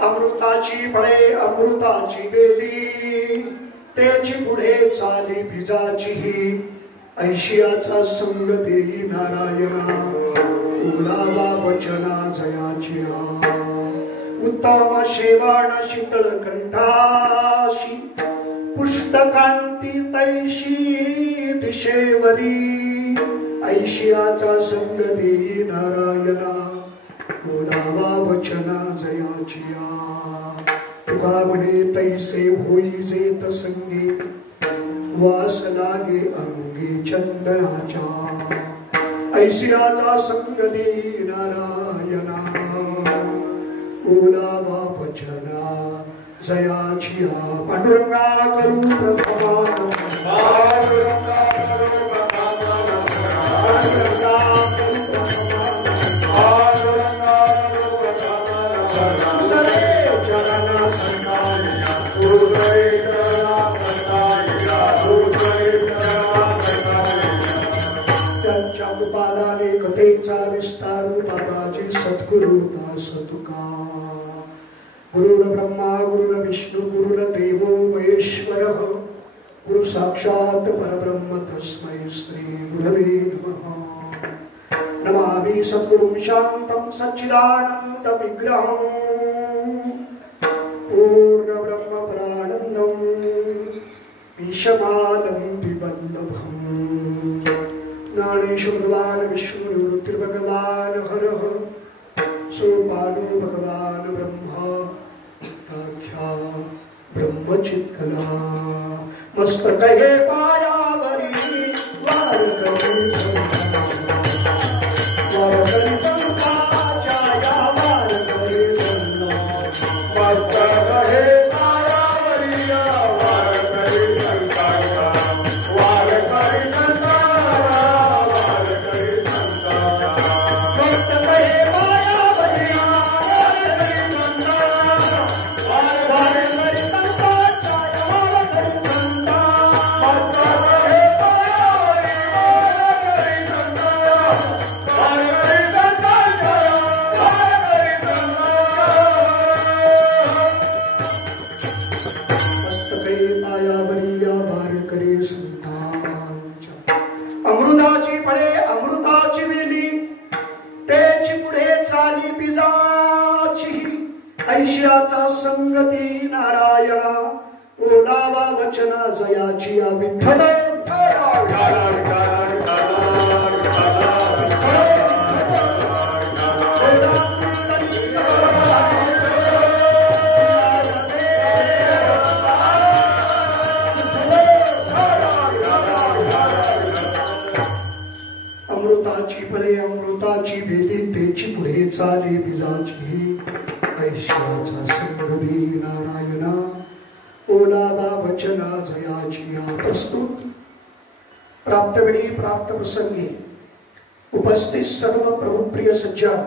अमृताची फळे अमृताची वेली, तेची पुढे चाली भिजाची ही. ऐशियाचा संग देई नारायणा, उलावा वचना जयाची. उत्तम शेवाण शीतळ कंठाशी, पुष्टकांती तैशी दिशेवरी. ऐशियाचा संग देई नारायणा, बोलावा वचना जयाची. तुका म्हणे तैसे होई जेत संगे, वास लागे अंगी चंदनाच्या. ऐशियाचा संग देई नारायणा, बोलावा वचना जयाची. पांडुरंगा करू प्रथमा, पांडुरंगा करू त्यांच्या उपादाने कथेचा विस्तार. बाबाजी सद्गुरु दास तुका. गुरुर ब्रह्मा गुरुर विष्णू गुरुर देवो महेश्वरः, गुरु साक्षात परब्रह्म तस्मै श्री गुरवे नमः. नमामि सद्गुरुं शान्तं सच्चिदानन्द विग्रहं, पूर्ण ब्रह्म परानन्दं ईशमानन्दी वल्लभम्. ज्ञानेश भगवान विष्णु निवृत्तिर्भगवान हरः, सोपानो भगवान ब्रह्मा ताख्या ब्रह्मचित्कला. मस्तक हे पायावरी वार करी ऐशियाचा संगती नारायणा, ओलावा वचना जयाची. विठ्ठल अमृताची फळे अमृताची वेली, तेची पुढे चाली बिजाची. ऐशियाचा संगती नारायणा, ओलावा वचना जयाची. प्रस्तुत प्राप्त वेळी प्राप्त प्रसंगी उपस्थित सर्व प्रभुप्रिय सज्जन,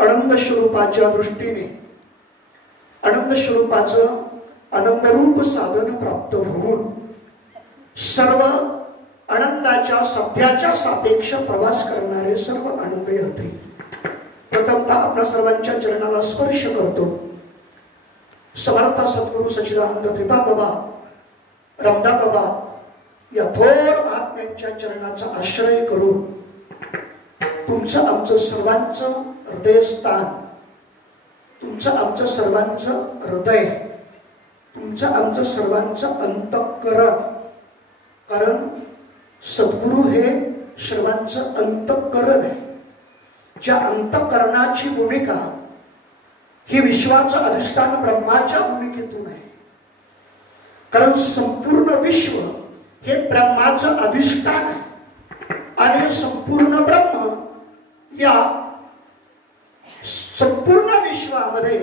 आनंद स्वरूपाच्या दृष्टीने आनंद स्वरूपाचं आनंदरूप साधन प्राप्त होऊन सर्व आनंदाच्या सध्याच्या सापेक्ष प्रवास करणारे सर्व आनंद यात्री, प्रथमतः आपल्या सर्वांच्या चरणाला स्पर्श करतो. समर्थ सद्गुरु सच्चिदानंद श्रीपाद बाबा, रामदास बाबा या थोर महात्म्यांच्या चरणाचा आश्रय करून तुमचं आमचं सर्वांचं हृदयस्थान, तुमचं आमचं सर्वांचं हृदय, तुमचं आमचं सर्वांचं अंतःकरण, कारण सद्गुरु हे सर्वांचं अंतःकरण आहे. ज्या अंतःकरणाची भूमिका ही विश्वाचं अधिष्ठान ब्रह्माच्या भूमिकेतून आहे. कारण संपूर्ण विश्व हे ब्रह्माचं अधिष्ठान आहे आणि संपूर्ण ब्रह्म या संपूर्ण विश्वामध्ये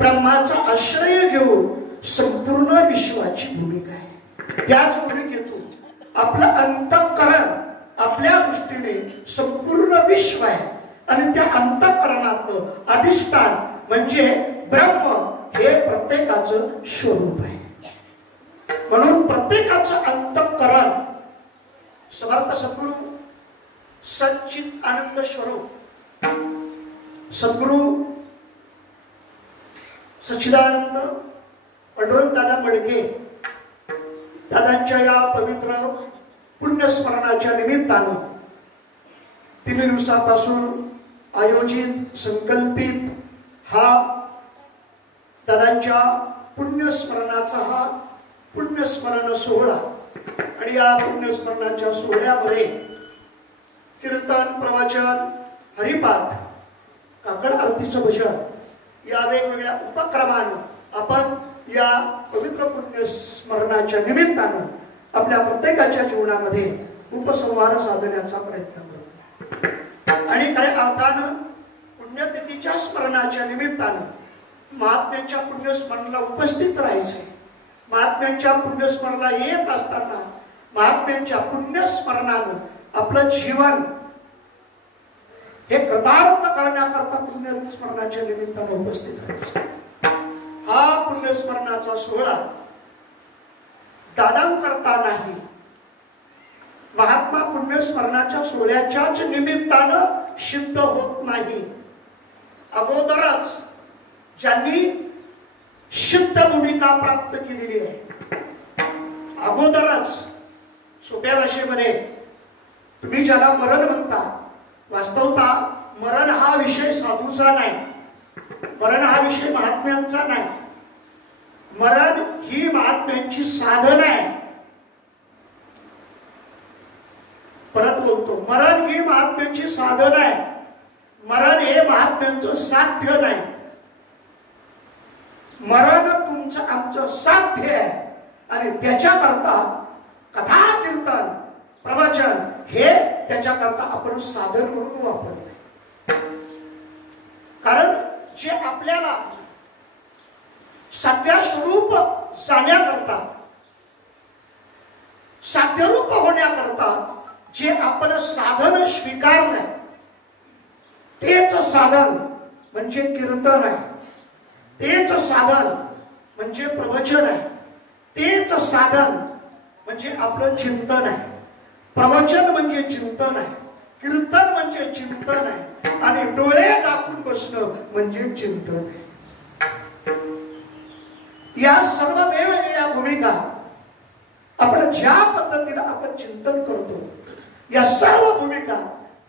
ब्रह्माचा आश्रय घेऊन संपूर्ण विश्वाची भूमिका आहे. त्याच भूमिकेतून आपलं अंतःकरण आपल्या दृष्टीने संपूर्ण विश्व आहे आणि त्या अंतःकरणातलं अधिष्ठान म्हणजे ब्रह्म हे प्रत्येकाचं स्वरूप आहे. म्हणून प्रत्येकाचं अंतःकरण समर्थ सद्गुरु सच्चित आनंद स्वरूप सद्गुरू सच्चिदानंद पांडुरंग दादा मडके दादांच्या या पवित्र पुण्यस्मरणाच्या निमित्तानं 3 दिवसापासून आयोजित संकल्पित हा दादांच्या पुण्यस्मरणाचा हा पुण्यस्मरण सोहळा आणि या पुण्यस्मरणाच्या सोहळ्यामध्ये कीर्तन, प्रवचन, हरिपाठ, काकड आरतीचं भजन या वेगवेगळ्या उपक्रमानं आपण या पवित्र पुण्यस्मरणाच्या निमित्तानं आपल्या प्रत्येकाच्या जीवनामध्ये उपसंहार साधण्याचा प्रयत्न करतो आणि खऱ्या अर्थानं पुण्यतिथीच्या स्मरणाच्या निमित्तानं महात्म्यांच्या पुण्यस्मरणाला उपस्थित राहायचंय. महात्म्यांच्या पुण्यस्मरणाला येत असताना महात्म्यांच्या पुण्यस्मरणानं आपलं जीवन हे कृतार्थ करण्याकरता पुण्यस्मरणाच्या निमित्तानं उपस्थित राहायचं. हा पुण्यस्मरणाचा सोहळा दादांकरता नाही, महात्मा पुण्यस्मरणाच्या सोहळ्याच्याच निमित्तानं सिद्ध होत नाही. अगोदरच ज्यांनी सिद्ध भूमिका प्राप्त केलेली आहे, अगोदरच सोप्या भाषेमध्ये तुम्ही ज्याला मरण म्हणता, वास्तवता मरण हा विषय साधूचा नाही, मरण हा विषय महात्म्यांचा नाही. मरण ही महात्म्यांची साधन आहे. परत बोलतो, मरण ही महात्म्यांची साधन आहे. मरण हे महात्म्यांचं साध्य नाही. मरण तुमचं आमचं साध्य आहे आणि त्याच्याकरता कथा, कीर्तन, प्रवचन हे त्याच्याकरता आपण साधन म्हणून वापरले. कारण जे आपल्याला सध्या स्वरूप जाण्याकरता, साध्यरूप होण्याकरता जे आपण साधन स्वीकारलंय तेच साधन म्हणजे कीर्तन आहे, तेच साधन म्हणजे प्रवचन आहे, तेच साधन म्हणजे आपलं चिंतन आहे. प्रवचन म्हणजे चिंतन आहे, कीर्तन म्हणजे चिंतन आहे आणि डोळे झाकून बसणं म्हणजे चिंतन आहे. या सर्व वेगवेगळ्या भूमिका आपण ज्या पद्धतीनं आपण चिंतन करतो, या सर्व भूमिका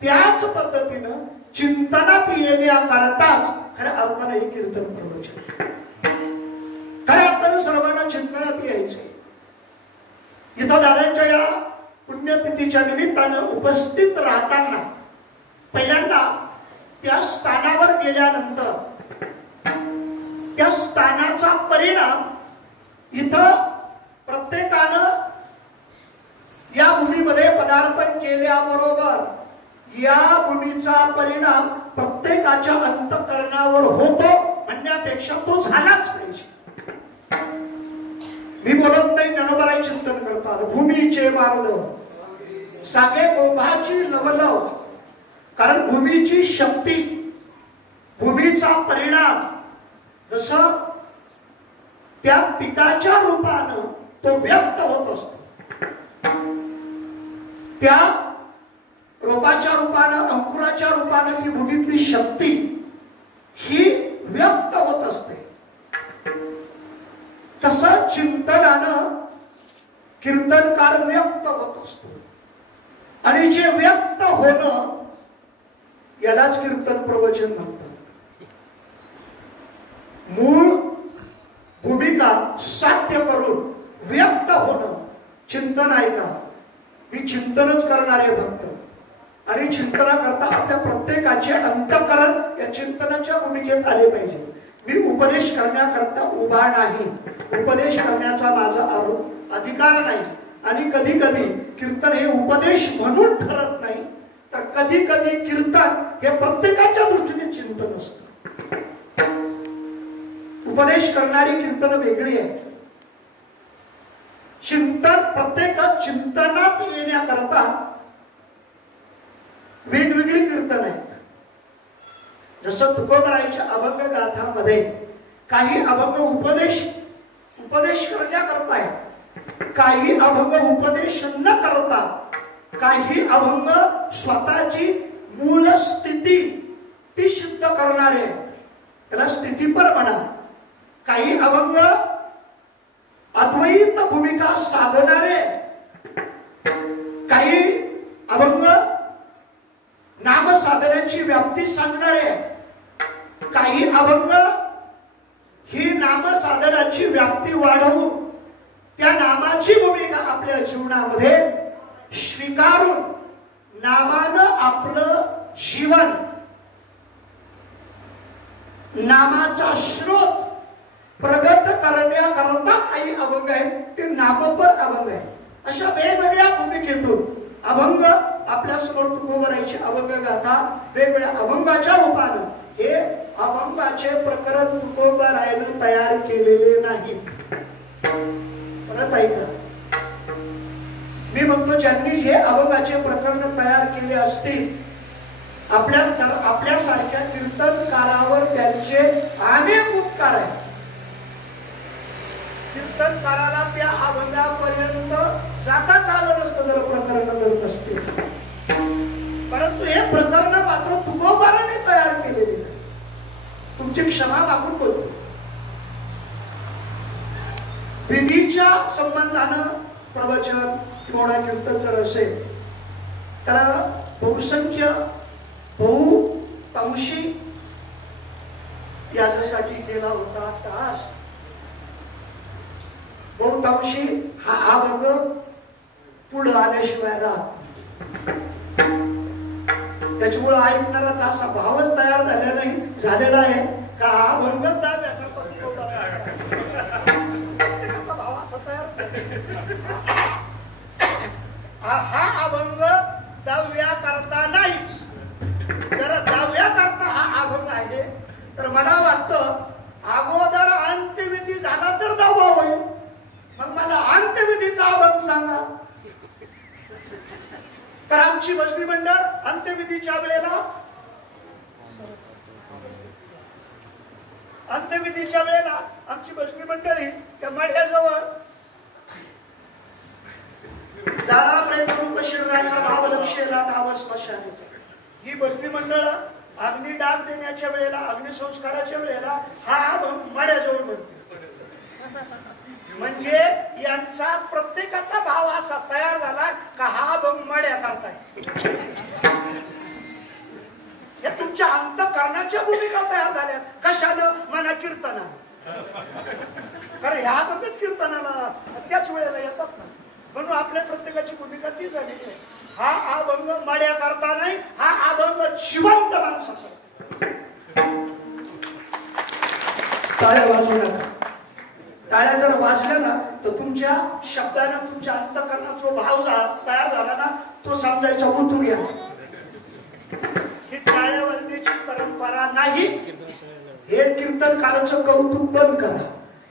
त्याच पद्धतीनं चिंतनात येण्याकरताच खऱ्या अर्थानं हे कीर्तन, प्रवचन. खऱ्या अर्थानं सर्वांना चिंतनात यायचंय. इथं दादांच्या या पुण्यतिथीच्या निमित्तानं उपस्थित राहताना पहिल्यांदा त्या स्थानावर गेल्यानंतर त्या स्थानाचा परिणाम इथं प्रत्येकानं या भूमीमध्ये पदार्पण केल्याबरोबर या भूमीचा परिणाम प्रत्येकाच्या अंतःकरणावर होतो म्हणण्यापेक्षा तो झालाच पाहिजे. मी बोलत नाही, ज्ञानोबाराय चिंतन करतात. भूमीचे मार्दव सागे गोभाची लवलव. कारण भूमीची शक्ती, भूमीचा परिणाम जसं त्या पिकाच्या रूपानं तो व्यक्त होत असतो, त्या रोपाच्या रूपानं, अंकुराच्या रूपानं ती भूमीतली शक्ती ही व्यक्त होत असते. तसं चिंतनानं कीर्तनकार व्यक्त होत असतो आणि जे व्यक्त होणं यालाच कीर्तन, प्रवचन म्हणतात. मूळ भूमिका साध्य करून व्यक्त होणं चिंतन आहे का? मी चिंतनच करणारे भक्त आणि चिंतनाकरता आपल्या प्रत्येकाचे अंतःकरण या चिंतनाच्या भूमिकेत आले पाहिजे. मी उपदेश करण्याकरता उभा नाही, उपदेश करण्याचा माझा अधिकार नाही. आणि कधी कधी कीर्तन हे उपदेश म्हणून ठरत नाही, तर कधी कधी कीर्तन हे प्रत्येकाच्या दृष्टीने चिंतन असतं. उपदेश करणारी कीर्तन वेगळी आहे. चिंतन प्रत्येक चिंतनात येण्याकरता वेगवेगळी कीर्तन आहेत. जसं तुकोबराईच्या अभंग गाथामध्ये काही अभंग उपदेश करण्याकरता आहेत, काही अभंग उपदेश न करता, काही अभंग स्वतःची मूळ स्थिती ती सिद्ध करणारे, त्याला स्थितीपर म्हणा. काही अभंग अद्वैत भूमिका साधणारे, काही अभंग नाम साधनाची व्याप्ती सांगणारे, काही अभंग ही नाम साधनाची व्याप्ती वाढवून त्या नामाची भूमिका आपल्या जीवनामध्ये स्वीकारून नामानं आपलं जीवन, नामाचा स्रोत प्रगट करण्याकरता काही अभंग आहेत, ते नामपर अभंग आहे. अशा वेगवेगळ्या भूमिकेतून अभंग आपल्या समोर तुकोबारायचे अभंग गाथा वेगवेगळ्या अभंगाच्या रूपानं, हे अभंगाचे प्रकरण तुकोबारायनं तयार केलेले नाहीत. परत ऐका, मी म्हणतो ज्यांनी हे अभंगाचे प्रकरण तयार केले असतील, आपल्यासारख्या कीर्तनकारावर त्यांचे अनेक उपकार आहेत. कीर्तनकाराला त्या अभंगापर्यंत जाताच आलं नसतं जर प्रकरण जर नसते. परंतु हे प्रकरण मात्र तुकोबाराने तयार केलेले नाही. तुमची क्षमा मागून बोलतो. विधीच्या संबंधानं प्रवचन किंवा कीर्तन जर असेल तर बहुसंख्य बहुतांशी याच्यासाठी गेला होता तास. बहुतांशी हा अभंग पुढे आल्याशिवाय राहत. त्याच्यामुळे ऐकणाराचा असा भावच तयार झालेला आहे का हा अभंग प्रत्येकाचा भाव असा तयार. हा अभंग दहाव्या करता नाहीच. जर दहाव्या करता हा अभंग आहे तर मला वाटतं अगोदर अंत्यविधी झाला तर दहावा होईल. मग मला अंत्यविधीचा अभंग सांगा. तर आमची भजनी मंडळ अंत्यविधीच्या वेळेला आमची भजनी मंडळी त्या मढ्याजवळ जाला प्रेतरूप शरीराचा भाव लक्षेला नाव स्मशानेचा, ही भजनी मंडळ अग्निडाग देण्याच्या वेळेला, अग्निसंस्काराच्या वेळेला हा अभंग मढ्याजवळ म्हणते. म्हणजे यांचा प्रत्येकाचा भाव असा तयार झाला का हा अभंग मड्या करताय. या तुमच्या अंतःकरणाच्या भूमिका तयार झाल्या. कशानं? मना कीर्तनानं. कारण ह्या अभंगच कीर्तनाला त्याच वेळेला येतात ना. म्हणून आपल्या प्रत्येकाची भूमिका ती झालेली आहे. हा अभंग मड्या करता नाही, हा अभंग जिवंत माणसाचा. टाळ्या वाजवू नका. टाळ्या जर वाजल्या ना तर तुमच्या शब्दानं तुमच्या अंतःकरणाचा भाव तयार झाला ना, तो समजायचा उतू घ्या. ही टाळ्या वाजण्याची परंपरा नाही. हे कीर्तनकाराचं कौतुक बंद करा.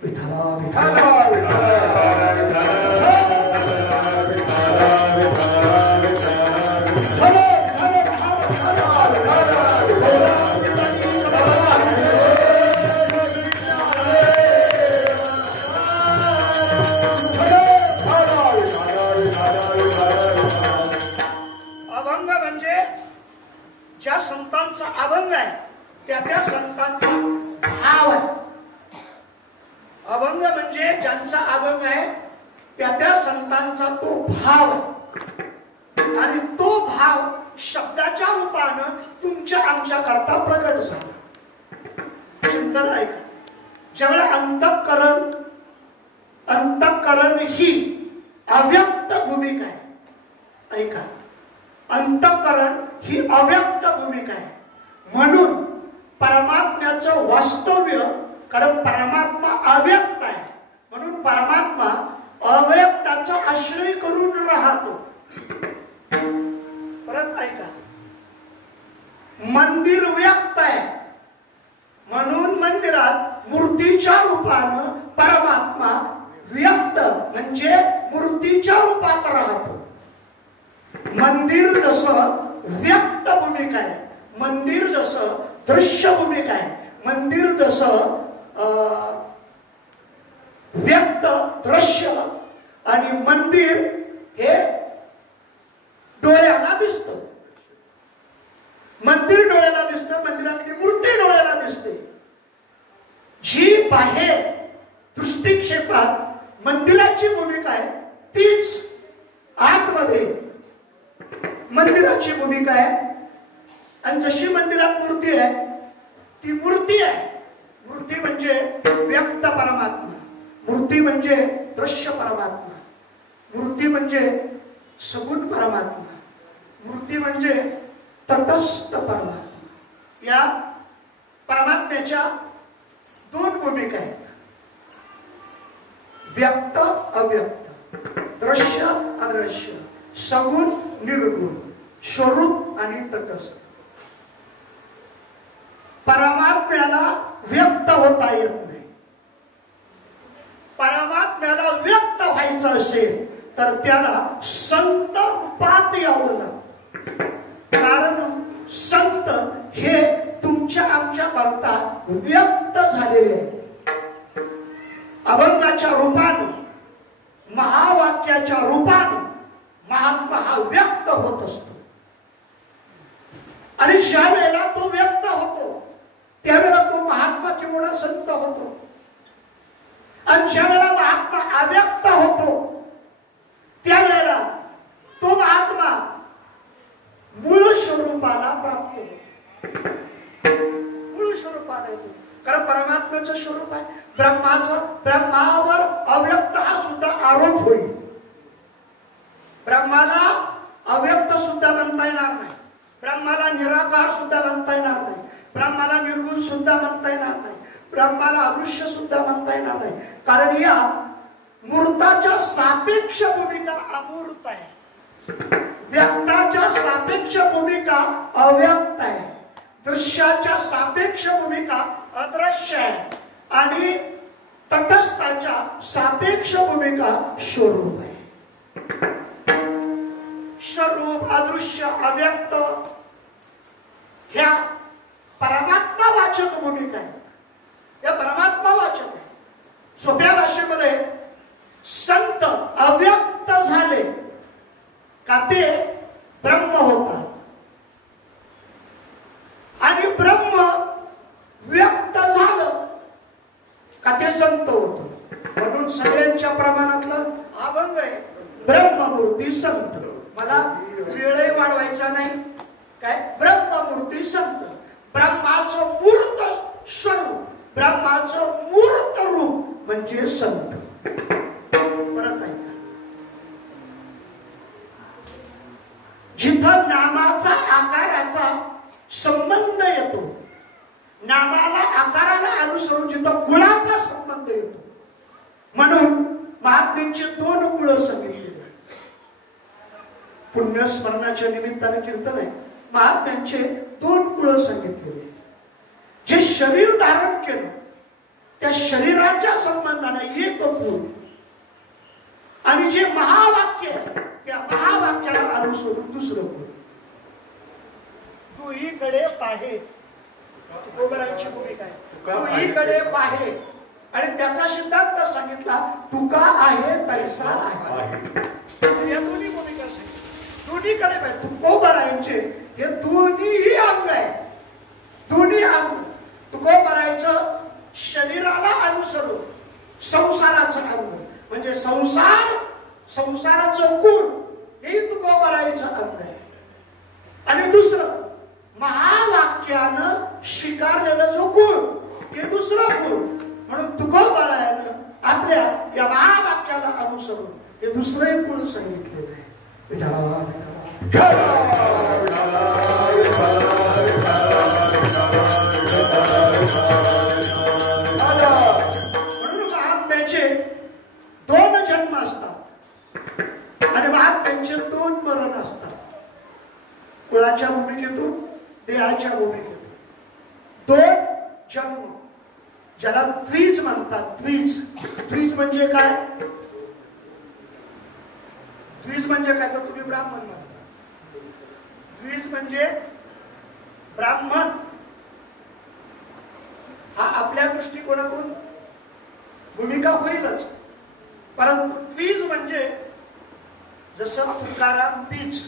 विठ्ठला विठ्ठला ज्या संतांचा अभंग आहे त्या संतांचा भाव आहे. अभंग म्हणजे ज्यांचा अभंग आहे त्या संतांचा तो भाव आहे. आणि तो भाव शब्दाच्या रूपानं तुमच्या आमच्या करता प्रकट झाला. चिंतन ऐका. ज्यावेळेला अंतःकरण ही अव्यक्त भूमिका आहे. ऐका, अंतःकरण ही अव्यक्त भूमिका आहे. म्हणून परमात्म्याचं वास्तव्य, कारण परमात्मा अव्यक्त आहे म्हणून परमात्मा अव्यक्ताचा आश्रय करून राहतो. परत ऐका, मंदिर व्यक्त आहे म्हणून मंदिरात मूर्तीच्या रूपानं परमात्मा व्यक्त म्हणजे मूर्तीच्या रूपात राहतो. मंदिर जसं व्यक्त भूमिका आहे, मंदिर जसं दृश्य भूमिका आहे, मंदिर जसं व्यक्त दृश्य आणि मंदिर हे डोळ्याला दिसतं. मंदिर डोळ्याला दिसतं, मंदिरात दृष्टिक्षेपात मंदिराची भूमिका आहे तीच आतमध्ये मंदिराची भूमिका आहे. आणि जशी मंदिरात मूर्ती आहे ती मूर्ती आहे. मूर्ती म्हणजे व्यक्त परमात्मा, मूर्ती म्हणजे दृश्य परमात्मा, मूर्ती म्हणजे सगुण परमात्मा, मूर्ती म्हणजे तटस्थ परमात्मा. या परमात्म्याच्या दोन भूमिका आहेत, व्यक्त अव्यक्त, दृश्य अदृश्य, सगुण निर्गुण, स्वरूप आणि तटस्थ. परमात्म्याला व्यक्त होता येत नाही. परमात्म्याला व्यक्त व्हायचं असेल तर त्याला संत रूपात यावं लागतं. कारण संत हे तुमच्या आमच्या करता व्यक्त झालेले आहेत. अभंगाच्या रूपानं, महावाक्याच्या रूपानं महात्मा हा व्यक्त होत असतो. आणि ज्या वेळेला तो व्यक्त होतो त्यावेळेला तो महात्मा किंवा संत होतो. आणि ज्या वेळेला महात्मा अव्यक्त होतो त्यावेळेला तो महात्मा मूळ स्वरूपाला प्राप्त होतो. मूळ स्वरूपाला येतो. कारण परमात्म्याचं स्वरूप आहे. ब्रह्मावर अव्यक्त हा सुद्धा आरोप होईल. ब्रह्माला अव्यक्त सुद्धा म्हणता येणार नाही, ब्रह्माला निराकार सुद्धा म्हणता येणार नाही, ब्रह्माला निर्गुण सुद्धा म्हणता येणार नाही, ब्रह्माला अदृश्य सुद्धा म्हणता येणार नाही. कारण या मूर्ताच्या सापेक्ष भूमिका अमूर्त आहे, व्यक्ताच्या सापेक्ष भूमिका अव्यक्त आहे, दृश्याच्या सापेक्ष भूमिका अदृश्य आहे आणि तटस्थाच्या सापेक्ष भूमिका स्वरूप आहे. स्वरूप, अदृश्य, अव्यक्त ह्या परमात्मा वाचक भूमिका आहेत. या परमात्मा वाचक आहे. सोप्या भाषेमध्ये संत अव्यक्त झाले का ते ब्रह्म होतात आणि ब्रह्म व्यक्त झालं का ते संत होत. म्हणून सगळ्यांच्या प्रमाणातलं अभंग आहे ब्रह्ममूर्ती संत. मला वेळही वाढवायचा नाही. काय ब्रह्ममूर्ती संत, ब्रह्माचं मूर्त स्वरूप, ब्रह्माचं मूर्त रूप म्हणजे संत. परत ऐका, जिथं नामाचा आकाराचा संबंध येतो, नामाला आकाराला अनुसरून जिथं गुणाचा संबंध येतो, म्हणून महात्म्यांचे दोन गुण सांगितलेले. पुण्यस्मरणाच्या निमित्ताने कीर्तन आहे. महात्म्यांचे दोन गुण सांगितलेले. जे शरीर धारण केलं त्या शरीराच्या संबंधाने एक गुण आणि जे महावाक्य त्या महावाक्याला अनुसरून दुसरं गुण. दुहीकडे पाहे, तुकोबरांची भूमिका आहे. दुहीकडे पाहे आणि त्याचा सिद्धांत सांगितला तुका आहे तैसा आहे. या दोन्ही भूमिका सांगितल्या. दोन्हीकडे पाहे. तुकोबरांचे हे दोन्ही अंग आहेत. दोन्ही अंग तुकोबरायचं शरीराला अनुसरून संसाराचं अंग म्हणजे संसाराचं गुण हे तुकोबरायचं अंग आहे. आणि दुसरं महावाक्यानं स्वीकारलेलं जो गुण हे दुसरं गुण. म्हणून तुकोबरायानं आपल्या या महावाक्याला अनुसरून हे दुसरं गुण सांगितलेलं आहे. म्हणून महात्म्याचे दोन जन्म असतात आणि महात्म्यांचे दोन मरण असतात. कुळाच्या भूमिकेतून, देहाच्या भूमिकेतून दोन जन्म, ज्याला द्विज म्हणतात. द्विज म्हणजे काय? द्विज म्हणजे काय तर तुम्ही ब्राह्मण म्हणता. द्विज म्हणजे ब्राह्मण हा आपल्या दृष्टिकोनातून भूमिका होईलच, परंतु द्विज म्हणजे जसं तुकाराम बीज,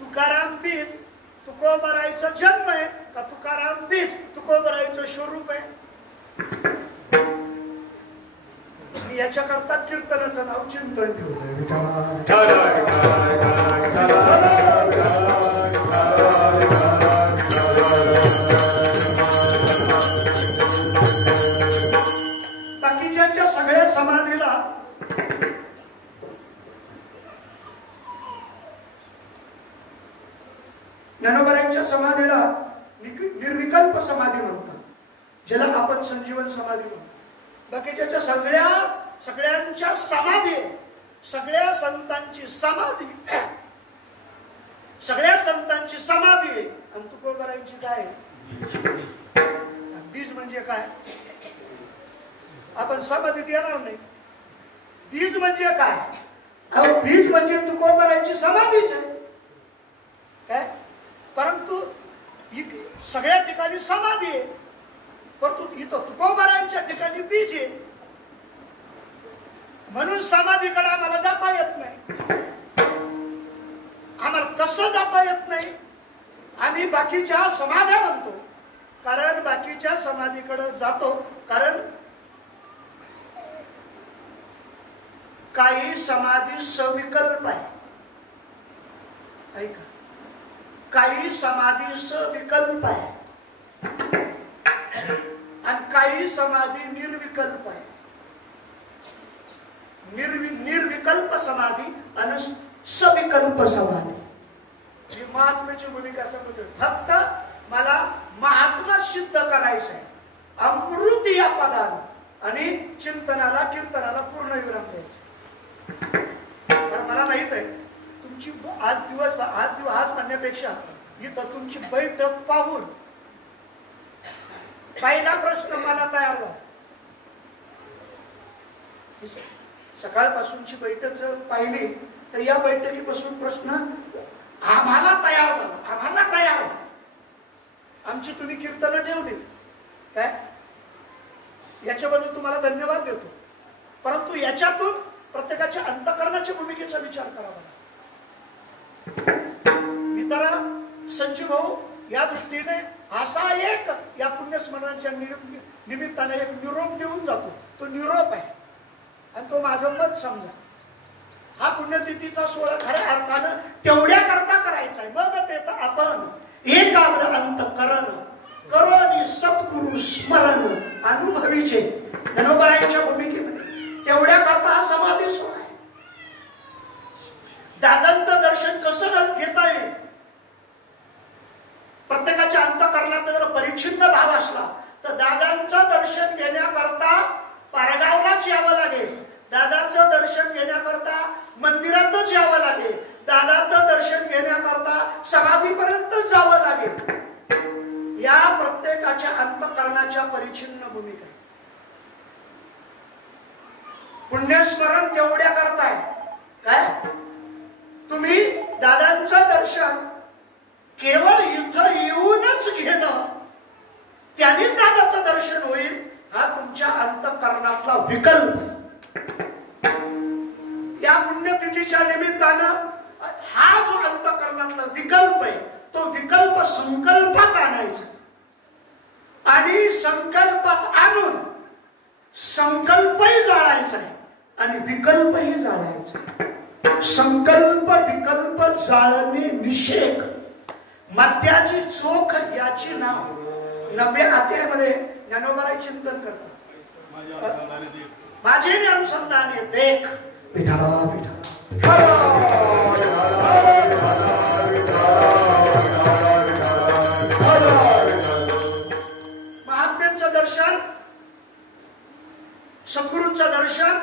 तुकाराम बीज तुकोबरायचं जन्म आहे का तुकाराम बीज तुकोबरायचं स्वरूप आहे. याच्याकरता कीर्तनाचं नाव चिंतन ठेवलंय. बाकीच्या सगळ्या समाधीला ज्ञानोबारायांच्या समाधीला निर्विकल्प समाधी म्हणतात, ज्याला आपण संजीवन समाधी म्हणतो. बाकीच्या सगळ्यांच्या समाधी, सगळ्या संतांची समाधी, सगळ्या संतांची समाधी. आणि तुकोबारायांची काय? बीज म्हणजे काय? आपण समाधीत येणार नाही. बीज म्हणजे काय? अहो बीज म्हणजे तुकोबारायांची समाधीच आहे काय. परंतु सगळ्या ठिकाणी समाधी आहे, परंतु इथं तुकोबारायांच्या ठिकाणी बीज आहे. म्हणून समाधीकडे आम्हाला जाता येत नाही. आम्हाला कसं जाता येत नाही? आम्ही बाकीच्या समाध्या म्हणतो, कारण बाकीच्या समाधीकडे जातो, कारण काही समाधी सविकल्प आहे. ऐका, काही समाधी सविकल्प आहे आणि काही समाधी निर्विकल्प आहे. निर्विकल्प समाधी आणि सविकल्प समाधी ही महात्म्याची भूमिका समजतो. फक्त मला महात्मा सिद्ध करायचं आहे, अमृत या पदाने आणि चिंतनाला कीर्तनाला पूर्ण विराम द्यायचा. कारण मला माहित आहे तुमची आज म्हणण्यापेक्षा इथं तुमची बैठक पाहून पहिला प्रश्न मला तयार झाला. सकाळपासूनची बैठक जर पाहिली तर या बैठकीपासून प्रश्न आम्हाला तयार झाला. आमची तुम्ही कीर्तन ठेवली काय, याच्याबद्दल तुम्हाला धन्यवाद देतो. परंतु याच्यातून प्रत्येकाच्या अंतःकरणाच्या भूमिकेचा विचार करावा लागतो. मित्रा संजीव भाऊ या दृष्टीने असा एक या पुण्यस्मरणाच्या निमित्ताने एक निरोप देऊन जातो. तो निरोप आहे आणि तो माझं मत समजा. हा पुण्यतिथीचा सोहळा खऱ्या अर्थानं तेवढ्या करता करायचा आहे. मग ते तर आपण एकाग्र अंतःकरण करोनी सद्गुरु स्मरण अनुभवीचे ज्ञानोबारायांच्या भूमिकेमध्ये तेवढ्या करता हा समाधी सोहळा आहे. दादांचं दर्शन कसं घेता येईल? प्रत्येकाच्या अंतःकरणात जर परिच्छिन्न भाव असला तर दादांचं दर्शन घेण्याकरता पारगावलाच यावं लागेल. दादाचं दर्शन घेण्याकरता मंदिरातच यावं लागेल. दादाचं दर्शन घेण्याकरता समाधीपर्यंत जावं लागेल. या प्रत्येकाच्या अंतःकरणाच्या परिच्छिन्न भूमिका आहे. पुण्यस्मरण तेवढ्या करताय काय? तुम्ही दादांचं दर्शन केवळ इथं येऊनच घेणं, त्याने दादाचं दर्शन होईल, हा तुमच्या अंतःकरणातला विकल्प. या पुण्यतिथीच्या निमित्तानं हा जो अंतःकरणातला विकल्प आहे तो विकल्प संकल्पात आणायचा आणि संकल्पात आणून संकल्पही जाळायचा आहे आणि विकल्पही जाळायचा. संकल्प विकल्प जाळणे निषेध मध्याची चोख याची नाव 9व्या अध्यायामध्ये ज्ञानोबाराय चिंतन करतात. माझे अनुसंधाने देख विठाला महात्म्यांचं दर्शन, सद्गुरूंचं दर्शन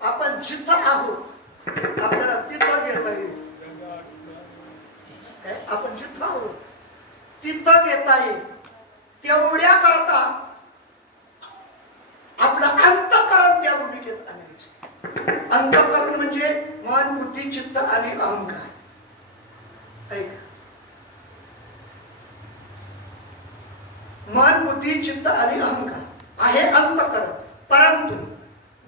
आपण जिथं आहोत आपल्याला तिथं घेता येईल. आपण जिथं आहोत तिथं घेता येईल. तेवढ्या करता आपलं अंतःकरण त्या भूमिकेत आणायचं. अंतःकरण म्हणजे मन, बुद्धी, चित्त आणि अहंकार. ऐका, मन, बुद्धी, चित्त आणि अहंकार आहे अंतःकरण. परंतु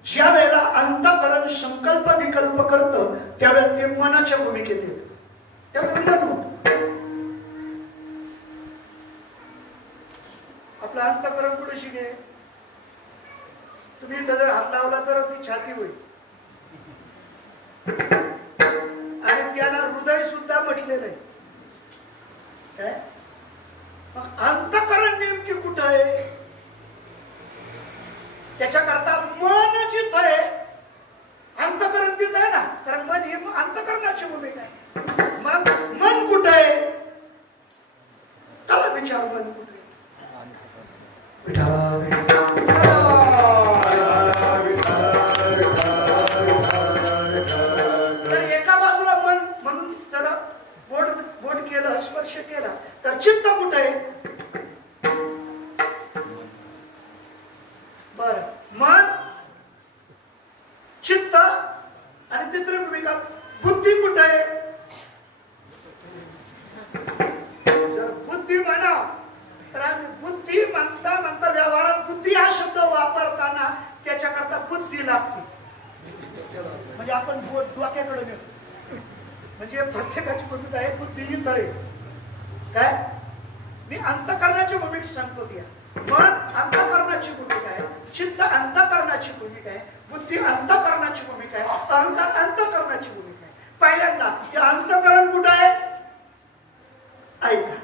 ज्या वेळेला अंतःकरण संकल्प विकल्प करतं त्यावेळेला ते मनाच्या भूमिकेत येतं. त्यावेळेला मन होतं. आपलं अंतःकरण कुठे शिके? तुम्ही इथं जर हात लावला तर ती छाती होईल आणि त्याला हृदय सुद्धा म्हटलेलं आहे. काय मग अंतःकरण नेमकी कुठं आहे? त्याच्याकरता मन जिथं आहे अंतःकरण तिथं आहे ना, कारण मन ही अंतःकरणाची भूमिका आहे. मग मन कुठं आहे? त्याला विचार मन कुठे? तर एका बाजूला मन म्हणून त्याला बोट केलं, स्पर्श केला, तर चित्त कुठे आहे? बर, मन, चित्त आणि तिसरी भूमिका बुद्धी कुठे आहे? जर बुद्धी म्हणा तर आम्ही बुद्धी म्हणता म्हणता व्यवहारात बुद्धी हा शब्द वापरताना त्याच्याकरता बुद्धी लागते. म्हणजे आपण डोक्याकडे नेतो, म्हणजे प्रत्येकाची भूमिका आहे. बुद्धी इतर आहे. काय मी अंतःकरणाची भूमिका सांगतो. ती मन अंतःकरणाची भूमिका आहे, चित्त अंतःकरणाची भूमिका आहे, बुद्धी अंतःकरणाची भूमिका आहे, अहंकार अंतःकरणाची भूमिका आहे. पहिल्यांदा हे अंतःकरण कुठं आहे? ऐका,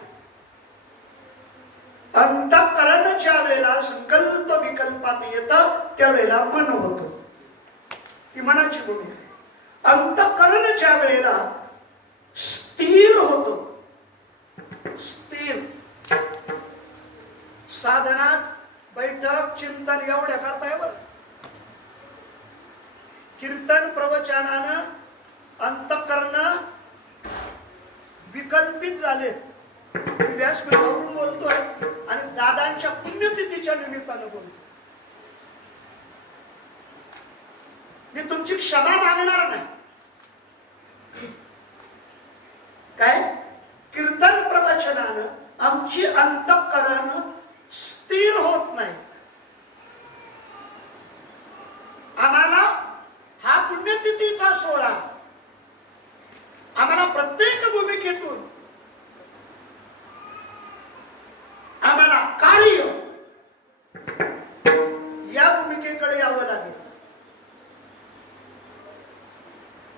अंतःकरण ज्या वेळेला संकल्प विकल्पात येतं त्यावेळेला मन होतं. ती मनाची भूमिका आहे. अंतःकरण ज्या वेळेला स्थिर होतो, स्थिर साधनात बैठक चिंतन एवढ्या करताय बरं. कीर्तन प्रवचनानं अंतःकरण विकल्पित झाले. व्यासपीठावरून बोलतोय आणि दादांच्या पुण्यतिथीच्या निमित्तानं बोलतोय. मी तुमची क्षमा मागणार नाही. काय कीर्तन प्रवचनानं आमची अंतःकरण स्थिर होत नाही. आम्हाला हा पुण्यतिथीचा सोहळा, आम्हाला प्रत्येक भूमिकेतून आम्हाला कार्य या भूमिकेकडे यावं लागेल.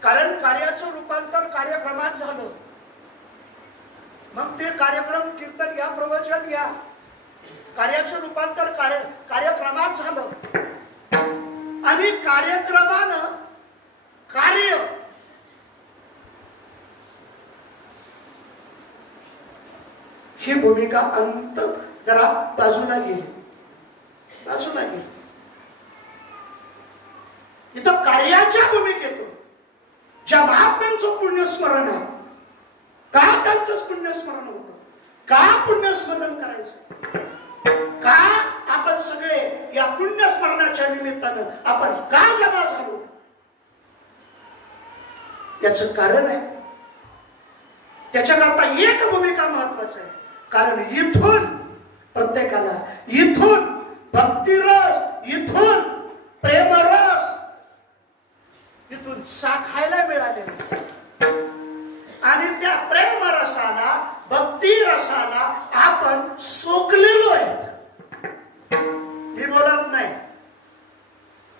कारण कार्याचं रूपांतर कार्यक्रमात झालं. मग ते कार्यक्रम कीर्तन या प्रवचन या कार्याचं रूपांतर कार्यक्रमात झालं आणि कार्यक्रमानं कार्य ही भूमिका अंत जरा बाजूला गेली. इथं कार्याच्या भूमिकेतून ज्या महात्म्यांचं पुण्यस्मरण आहे, का त्यांचंच पुण्यस्मरण होतं, का पुण्यस्मरण करायचं, का आपण सगळे या पुण्यस्मरणाच्या निमित्तानं आपण का जमा झालो, याचं कारण आहे. त्याच्याकरता एक भूमिका महत्वाची आहे. कारण इथून प्रत्येकाला इथून भक्तिरस, इथून प्रेमरस इथून चाखायला मिळालेला आणि त्या प्रेमरसाला, भक्ती रसाला आपण सोकलेलो आहेत. मी बोलत नाही.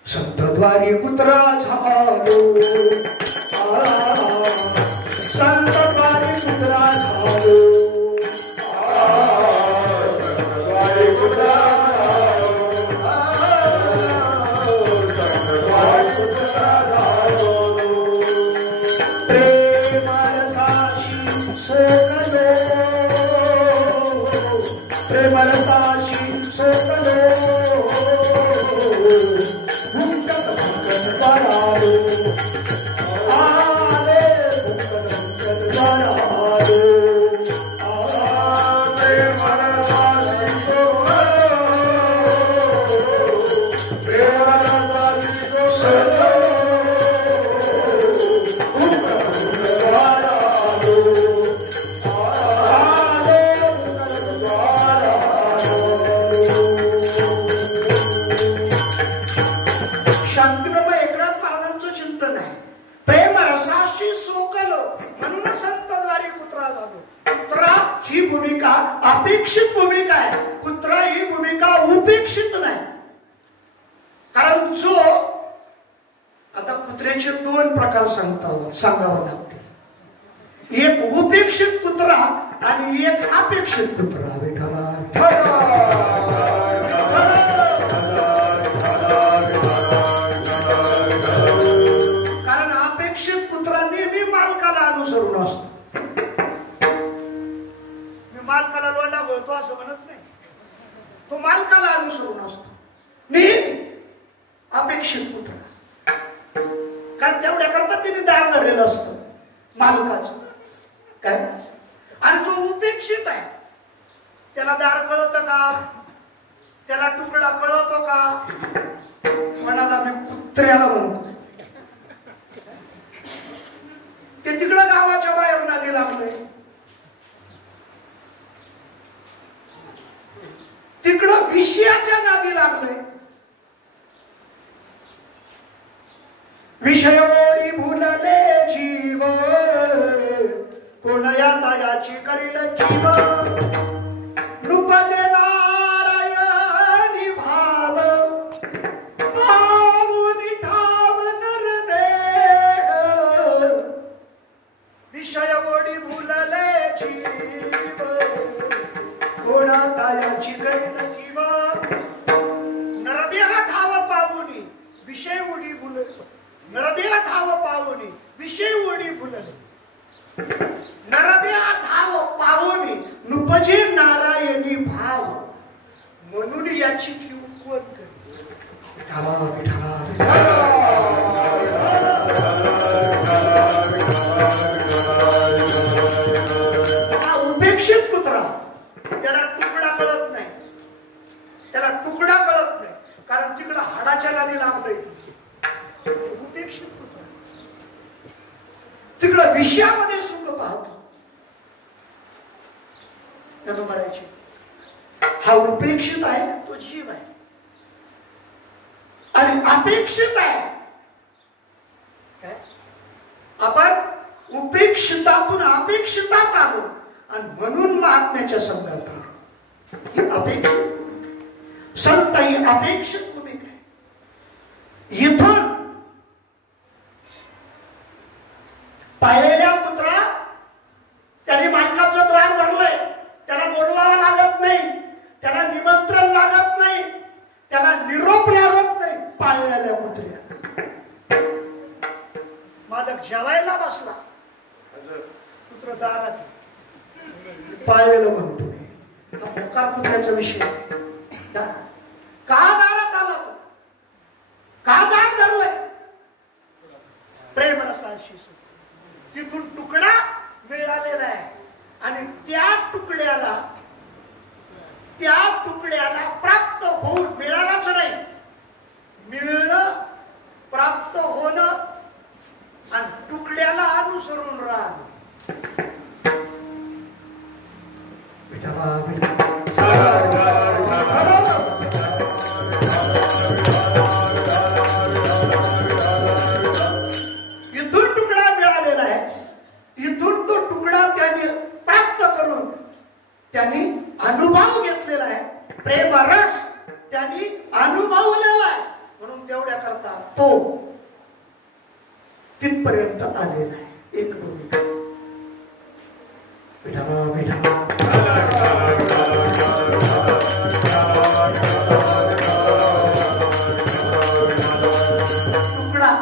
संतद्वारी कुत्रा झालो, संतद्वारी कुत्रा झालो, प्रेमरसाशी सोकलो, भुंकत भुंकत करालो, आले भुंकत भुंकत करालो, प्रेमरसाशी सोकलो, प्रेमरसाशी सोकलो, भुंकत भुंकत करालो, ही भूमिका अपेक्षित भूमिका आहे. कुत्रा ही भूमिका उपेक्षित नाही. कारण जो आता कुत्र्याचे दोन प्रकार सांगावं लागतील, एक उपेक्षित कुत्रा आणि एक अपेक्षित कुत्रा. विठ्ठला कारण अपेक्षित कुत्रा नेहमी मालकाला अनुसरून असतो. मी मालकाला लोंढा बोलतो असं म्हणत नाही, तो मालकाला अनुसरून असतो नेहमी. अपेक्षित कुत्रा कारण तेवढ्या करता तिने दार धरलेलं असतं मालकाचं काय. आणि जो उपेक्षित आहे त्याला दार कळत का, त्याला तुकडा कळतो का. कोणाला मी कुत्र्याला म्हणतो, ते तिकडं गावाच्या बाहेर नादी लागले, तिकडं विषयाच्या नादी लागले. विषय ओढी भुलले जीव, कोणया तायाची करील जीव. नृपजे नारायणी भाव, पावुनी ठाव नरदेह. विषय ओढी भुलले जीव, कोणा तायाची करील जीव. नरदेह ठाव पावुनी विषय ओढी भुलले, नरदेह ठाव पावुनी विषय ओढी भुलले. नरदेह ठाव पावुनी नुपजे नारायणी भाव, म्हणून याची कीव कोण करी. विठाला विठाला हा उपेक्षित कुत्रा, त्याला तुकडा कळत नाही, त्याला तुकडा कळत नाही कारण तिकडं हाडाच्या नादी लागलंय. उपेक्षित कुत्रा तिकडं विषयामध्ये सुख पाहतो त्यानं करायची. हा उपेक्षित आहे, तो जीव आहे. आणि अपेक्षित आहे काय, आपण उपेक्षितातून अपेक्षितात आलो आणि म्हणून महात्म्याच्या संघात आलो. ही अपेक्षित संत, ही अपेक्षित भूमिका आहे. इथून पाहिलेल्या कुत्रा त्याने मालकाचं द्वार धरलंय, त्याला बोलवावं लागत नाही, त्याला निमंत्रण लागत नाही, त्याला निरोप लागत नाही. पाळलेल्या कुत्र्या मालक जेवायला बसला, कुत्र दारात, पाळलेलं म्हणतोय. हा मोकार कुत्र्याचा विषय. का दारात आला तो, का दार धरलंय. प्रेम रसाशी तिथून तुकडा मिळालेला आहे आणि त्या तुकड्याला प्राप्त होऊन, मिळालाच नाही, मिळणं, प्राप्त होणं आणि तुकड्याला अनुसरून राहणं. इथून तुकडा मिळालेला आहे, इथून तो तुकडा त्याने प्राप्त करून त्यांनी अनुभव घेतलेला आहे. प्रेम रस त्यांनी अनुभवलेला आहे, म्हणून तेवढ्या करता तो तिथपर्यंत आलेला आहे. एक भूमिका. विठाला विठाला तुकडा.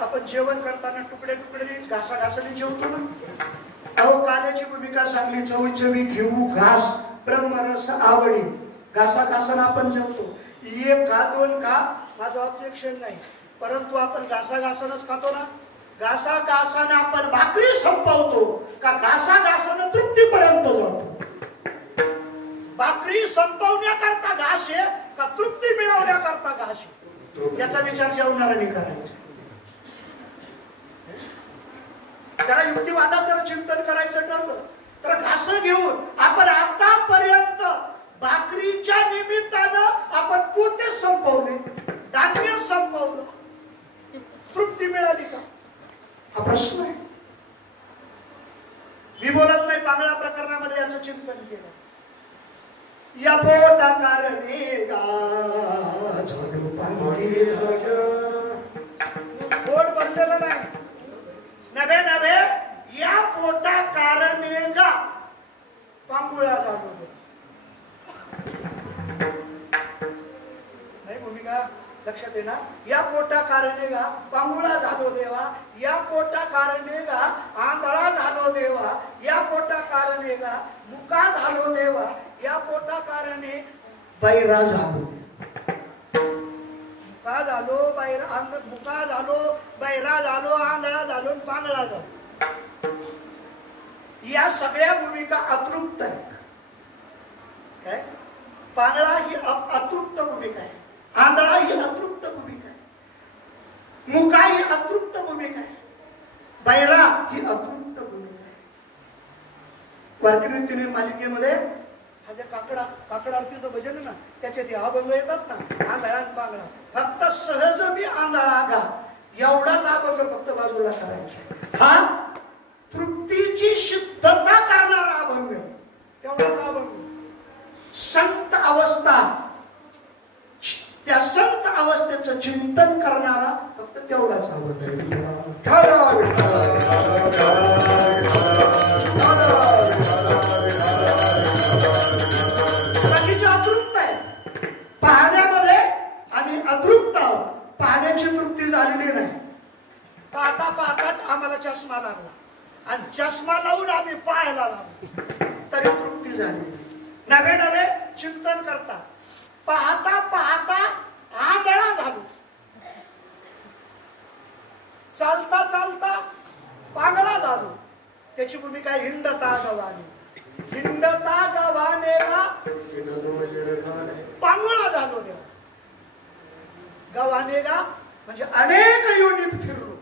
आपण जेवण करताना तुकडे तुकडे घासाघासाने जेवतो ना. अहो काल्याची भूमिका सांगली, चवी चवी घेऊ घास ब्रह्मरस आवडी. घासाघासाने आपण जेवतो. एक खा दोन खा माझं ऑब्जेक्शन नाही, परंतु आपण घासाघासानच खातो ना. घासाघासाने आपण भाकरी संपवतो का घासाघासाने तृप्तीपर्यंत जातो. भाकरी संपवण्याकरता घास आहे का तृप्ती मिळवण्याकरता घास आहे, याचा विचार जेवणाऱ्यांनी करायचा. त्याला युक्तिवादाचं चिंतन करायचं ठरलं तर घास घेऊन आपण आतापर्यंत भाकरीच्या निमित्तानं आपण पोते संपवले, धान्य संपवलं, तृप्ती मिळाली का हा प्रश्न आहे. मी बोलत नाही, पांगळा प्रकरणामध्ये याचं चिंतन केलं. या पोटा कारणे गा झालो पांगी पोट भरलेलं नाही नव्हे नव्हे या पोटा कारणे गा पांगुळा झालो नाही भूमिका लक्षात येणार या पोटा कारणे गा पांगुळा झालो देवा या पोटा कारणे गा आंधळा झालो देवा या पोटा कारणे गा मुका झालो देवा या पोटा कारणे बैरा झालो मुका झालो बैरा मुका झालो बैरा झालो आंधळा झालो पांगळा झालो या सगळ्या भूमिका अतृप्त आहेत काय पांगळा ही अतृप्त भूमिका आहे आंधळा ही अतृप्त भूमिका आहे मुका ही अतृप्त भूमिका आहे बैरा ही अतृप्त भूमिका आहे वारकरी मालिकेमध्ये हा जे काकड आरतीचं भजन आहे ना त्याच्यात हा अभंग येतात ना आंधळा आणि पांगळा फक्त सहज मी आंधळा गा एवढाच अभंग फक्त बाजूला करायचा हा तृप्तीची शुद्धता करणारा अभंग तेवढाच अभंग संत अवस्था त्या संत अवस्थेचं चिंतन करणारा फक्त तेवढाच अभंग बाकीचे अतृप्त आहेत पाहण्यामध्ये आम्ही अतृप्त आहोत पाहण्याची तृप्ती झालेली नाही पाहता पाहताच आम्हाला चष्मा लागला आणि चष्मा लावून आम्ही पाहायला लागलो तरी तृप्ती झाली नवे नवे चिंतन करता पाहता पाहता आंधळा झालो चालता चालता पांगळा झालो त्याची भूमिका हिंडता गवाने पांगुळा झालो देवा गवाने गा म्हणजे अनेक योनीत फिरलो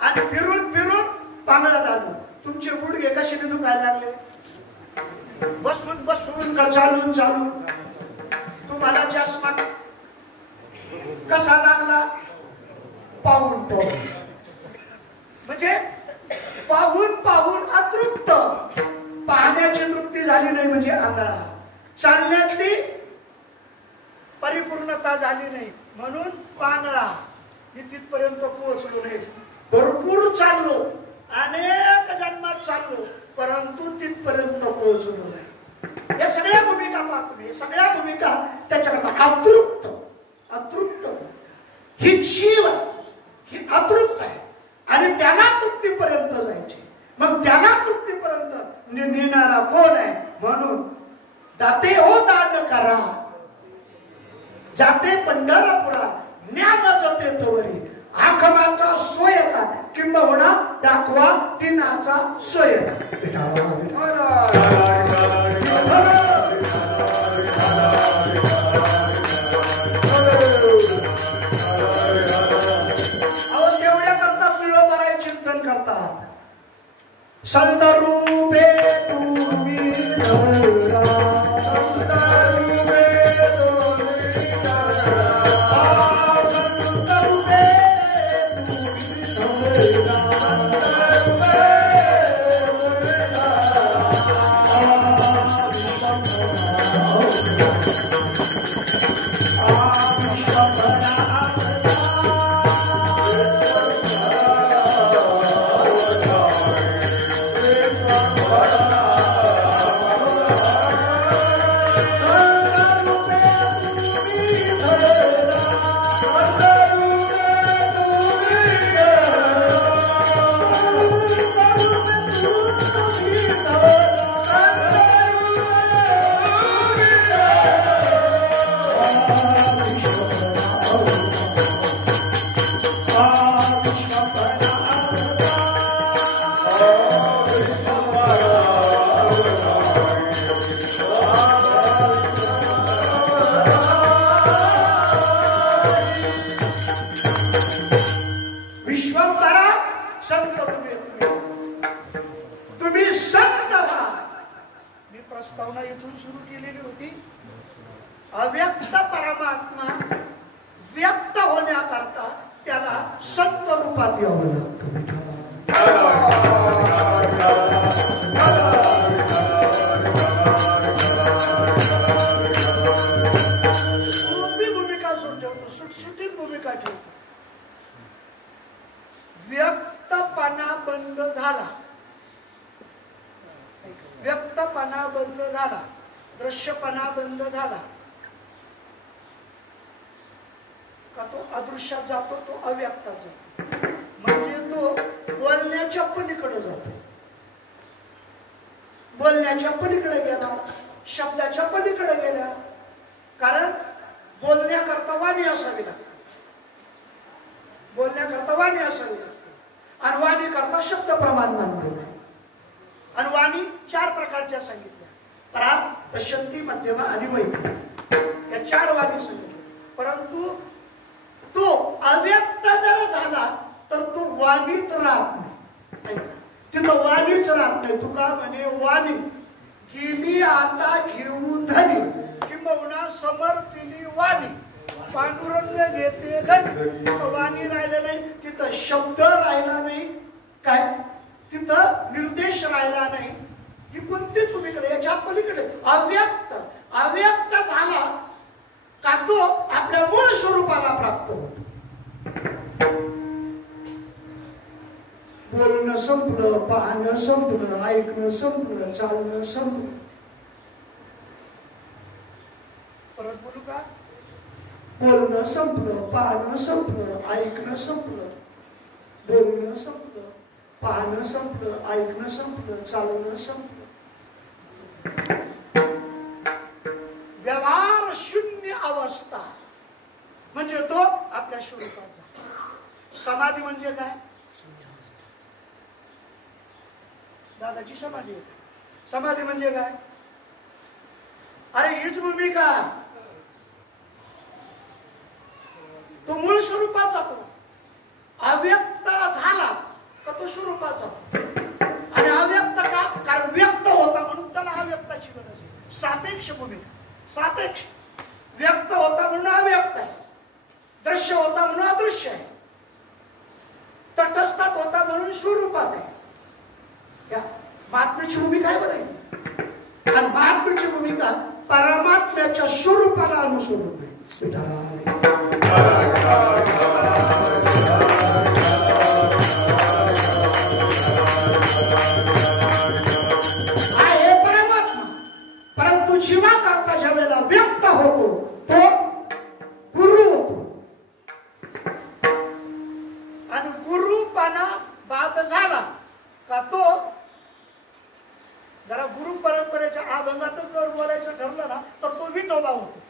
आणि फिरून फिरून पांगळा झालो तुमचे गुडघे कशाने दुखायला लागले बसून बसून का चालून चालून तुम्हाला चष्मा कसा लागला पाहून पाहून म्हणजे पाहून पाहून अतृप्त पाहण्याची तृप्ती झाली नाही म्हणजे आंधळा चालण्यातली परिपूर्णता झाली नाही म्हणून पांगळा मी तिथपर्यंत पोहोचलो नाही भरपूर चाललो अनेक जन्मात चाललो परंतु तिथपर्यंत पोहोचलो नाही या सगळ्या भूमिका पाहतो मी सगळ्या भूमिका त्याच्याकरता अतृप्त अतृप्त ही जीव ही अतृप्त आहे आणि त्याला तृप्तीपर्यंत जायचे मग त्याला तृप्तीपर्यंत नेणारा कोण आहे म्हणून दाते हो दान करा जाते पंढरपुरा ज्ञान जाते तोवरी आखमाचा सोयरा किंबहुना दाखवा दिनाचा सोयरा तेवढ्या करतात मिळोबाराय चिंतन करतात संत रूपे तुम्ही धरा संत रूपे तुम्ही धरा संत रूपे तुम्ही अव्यक्त परमात्मा व्यक्त होण्याकरता त्याला संत रूपात यावं लागतं विठ्ठला दृश्यपणा बंद झाला, दृश्यपणा बंद झाला का तो अदृश्यात जातो, तो अव्यक्तात जातो. म्हणजे तो बोलण्याच्या पलीकडे जातो. बोलण्याच्या पलीकडे गेला, शब्दाच्या पलीकडे गेला. कारण बोलण्याकरता वाणी असावी लागते, बोलण्याकरता वाणी असावी लागते. आणि वाणी करता शब्द प्रमाण मानलेलं आहे. आणि वाणी 4 प्रकारच्या सांगितल्या: परा, पश्यंती, मध्यम आणि वैखरी. या 4 वाणी सांगितल्या. परंतु तो अव्यक्त जर झाला तर तो वाणीत राहत नाही. तिथं वाणीच राहत नाही. तुका म्हणे वाणी गेली आता घेऊन धनी, किंबहुना समर्पिली वाणी पांडुरंग घेते धनी. तिथं वाणी राहिलं नाही, तिथं शब्द राहिला नाही, काय तिथं निर्देश राहिला नाही. ही कोणतीच भूमिकडे, याच्या पलीकडे अव्यक्त. अव्यक्त झाला का तो आपल्या मूळ स्वरूपाला प्राप्त होतो. बोलणं संपलं, पाहणं संपलं, ऐकणं संपलं, चालणं संपलं. परत बोलू का? बोलणं संपलं, पाहणं संपलं, ऐकणं संपलं. बोलणं संपलं, पाहणं संपलं, ऐकणं संपलं, चालणं संपलं. व्यवहार शून्य अवस्था म्हणजे तो आपल्या स्वरूपात जातो. समाधी म्हणजे काय? दादाची समाधी होती. समाधी म्हणजे काय? अरे हीच भूमिका. तो मूळ स्वरूपात जातो. अव्यक्त झाला का तो स्वरूपात जातो. आणि अव्यक्त का? कारण व्यक्त होता म्हणून त्याला अव्यक्ताची गरज आहे. सापेक्ष भूमिका, सापेक्ष. व्यक्त होता म्हणून अव्यक्त आहे, दृश्य होता म्हणून अदृश्य आहे, तटस्थात होता म्हणून स्वरूपात आहे. या महात्म्याची भूमिका आहे बरं. आणि महात्म्याची भूमिका परमात्म्याच्या स्वरूपाला अनुसरून आहे. आहे परमात्मा. परंतु जीवा करता ज्या वेळेला व्यक्त होतो तो गुरु होतो. आणि गुरुपणा बाद झाला का तो जरा गुरु परंपरेच्या अभंगातच जर बोलायचं ठरलं ना तर तो विठोबा होतो.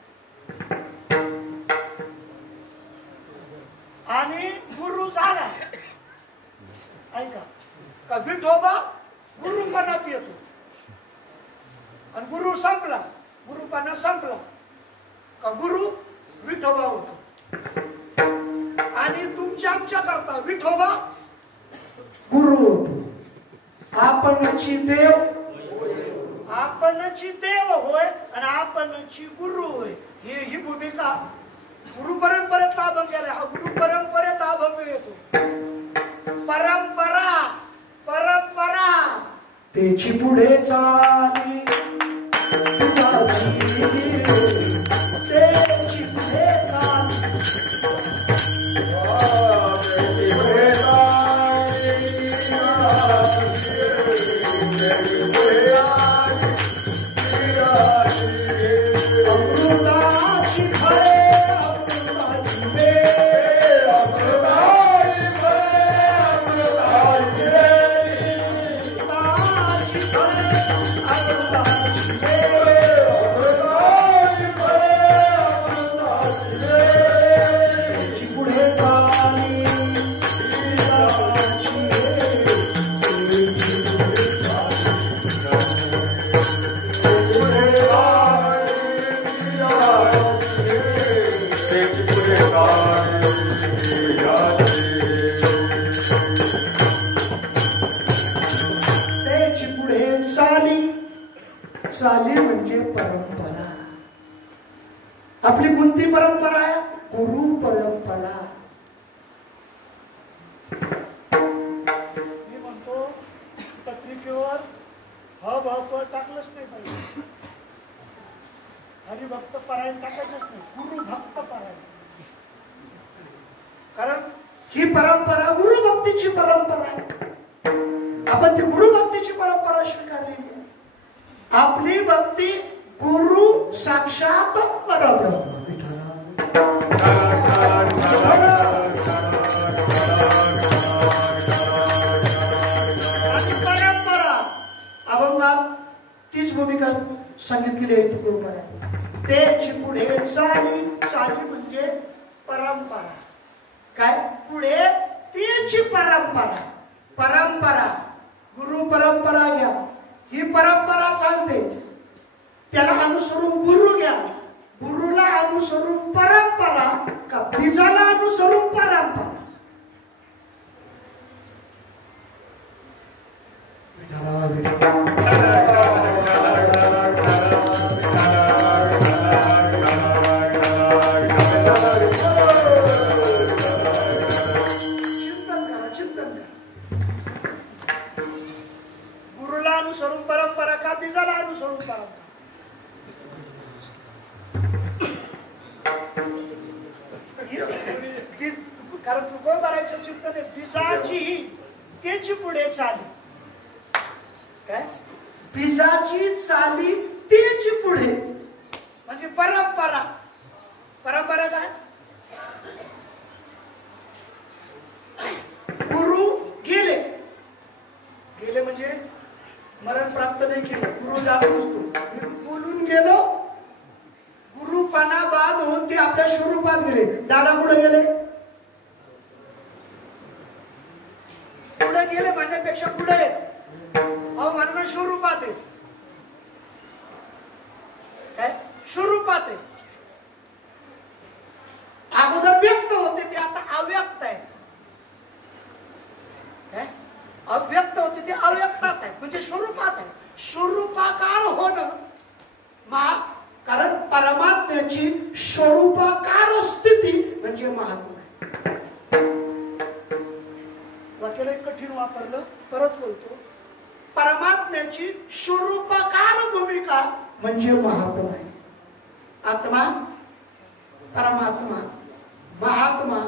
आणि गुरु झाला ऐका का विठोबा गुरुपणात येतो. आणि गुरु संपला, गुरुपणा संपला का गुरु विठोबा होतो. आणि तुमच्या आमच्या करता विठोबा गुरु होतो. आपणची देव, आपणची देव होय आणि आपणची गुरु होय. ही भूमिका गुरु परंपरेत अभंग गेला. हा गुरु परंपरेत अभंग येतो. परंपरा, परंपरा त्याची पुढे चाली त्याची पुढे चाली म्हणजे परंपरा. आपली कोणती परंपरा आहे? गुरु परंपरा. मी म्हणतो पत्रिकेवर ह टाकलंच नाही पाहिजे. हरिभक्त परायण टाकायचंच नाही, गुरु भक्त परायण. कारण ही परंपरा गुरुभक्तीची परंपरा आहे. आपण ती गुरुभक्तीची परंपरा स्वीकारलेली आहे. आपली भक्ती गुरु साक्षात परब्रह्म परंपरा. अभंगात तीच भूमिका सांगितलेली आहे तुकोबाराय. तेच पुढे चाली. चाली म्हणजे परंपरा. काय पुढे तीच परंपरा. परंपरा गुरु परंपरा घ्या. ही परंपरा चालते. त्याला अनुसरून गुरु घ्या. गुरुला अनुसरून परंपरा का बीजाला अनुसरून परंपरा. चिंतन करा. गुरुला अनुसरून परंपरा का बीजाला अनुसरून परंपरा. कारण तुकोबारायचं चिंतन आहे बीजाची तेच पुढे चाली. काय बीजाची चाली तेच पुढे म्हणजे परंपरा. परंपरा काय गुरु गेले. गेले म्हणजे मरण प्राप्त नाही केलं. गुरु जात नसतो. बोलून गेलो. गुरुपणा बाद होऊन ते आपल्या स्वरूपात गेले. दादा कुठे गेले. पुढे गेले म्हणण्यापेक्षा पुढे अहो म्हणणं स्वरूपात आहे. काय स्वरूपात आहे. अगोदर व्यक्त होते ते आता अव्यक्त आहे. अव्यक्त होते ते अव्यक्तात आहे म्हणजे स्वरूपात आहे. स्वरूपाकार होणं कारण परमात्म्याची स्वरूपाकार स्थिती म्हणजे महात्मा. वाक्याला कठीण वापरलं परत बोलतो. परमात्म्याची स्वरूपाकार भूमिका म्हणजे महात्मा आहे. आत्मा परमात्मा महात्मा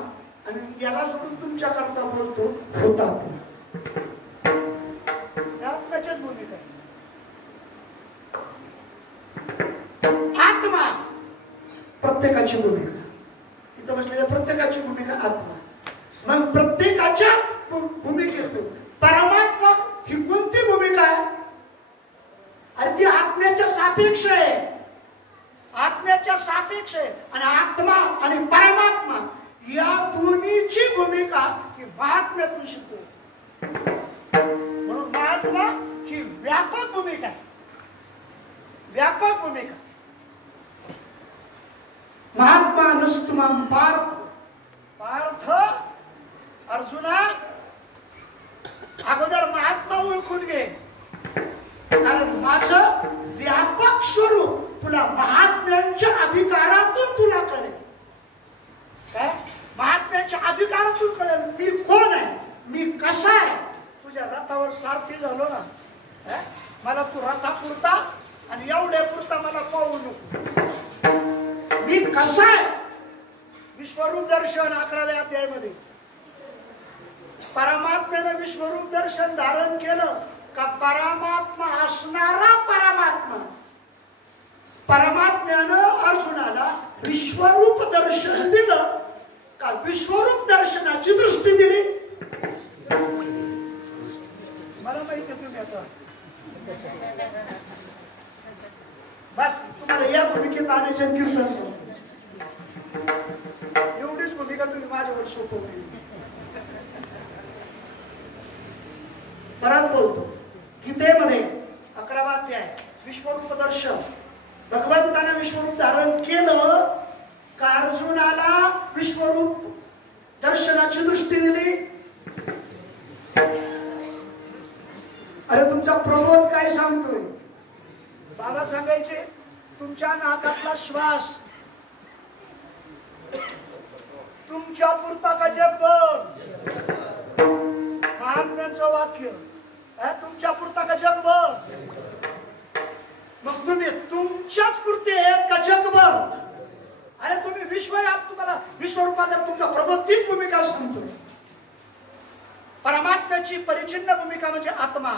आणि याला जोडून तुमच्या करता बोलतो हुतात्मा. आत्म्याच्याच भूमिका आहे. आत्मा प्रत्येकाची भूमिका. इथं बसलेल्या प्रत्येकाची भूमिका आत्मा. मग प्रत्येकाच्या भूमिकेतून परमात्मा ही कोणती भूमिका आहे. अरे ती आत्म्याच्या सापेक्ष आहे. आत्म्याच्या सापेक्ष आहे. आणि आत्मा आणि परमात्मा या दोन्हीची भूमिका ही महात्म्यातून सिद्ध होते. म्हणून महात्मा ही व्यापक भूमिका आहे. व्यापक भूमिका. महात्मा नस्तुमाम पार्थ. पार्थ अर्जुना अगोदर महात्मा ओळखून घे. कारण माझं व्यापक स्वरूप तुला महात्म्यांच्या अधिकारातून तुला कळेल. काय महात्म्यांच्या अधिकारातून कळेल मी कोण आहे. मी कसा आहे. तुझ्या रथावर सारथी झालो ना. मला तू रथापुरता आणि एवढ्या पुरता मला पाहू नको. मी कसा आहे. विश्वरूप दर्शन 11व्या अध्यायामध्ये परमात्म्याने विश्वरूप दर्शन धारण केलं का परमात्मा असणारा परमात्मा. परमात्म्यानं अर्जुनाला विश्वरूप दर्शन दिलं का विश्वरूप दर्शनाची दृष्टी दिली. मला माहिती तुम्ही आता बस तुम्हाला या भूमिकेत आणायचे कीर्तन एवढीच भूमिका तुम्ही माझ्यावर सोपवली. परत बोलतो गीतेमध्ये 11वा अध्याय विश्वरूप दर्शन. भगवंताने विश्वरूप धारण केलं का अर्जुनाला विश्वरूप दर्शनाची दृष्टी दिली. अरे तुमचा प्रबोध काय सांगतोय. बाबा सांगायचे तुमच्या नाकातला श्वास तुमच्या पुरता का जगभर. महात्म्यांचं वाक्य तुमच्या पुरता का जगभर. मग तुम्ही तुमच्याच पुरते आहेत का जगभर. अरे तुम्ही विश्व तुम्हाला विश्वरूपात तुमचा प्रबोध तीच भूमिका सांगतोय. परमात्म्याची परिचिन्न भूमिका म्हणजे आत्मा.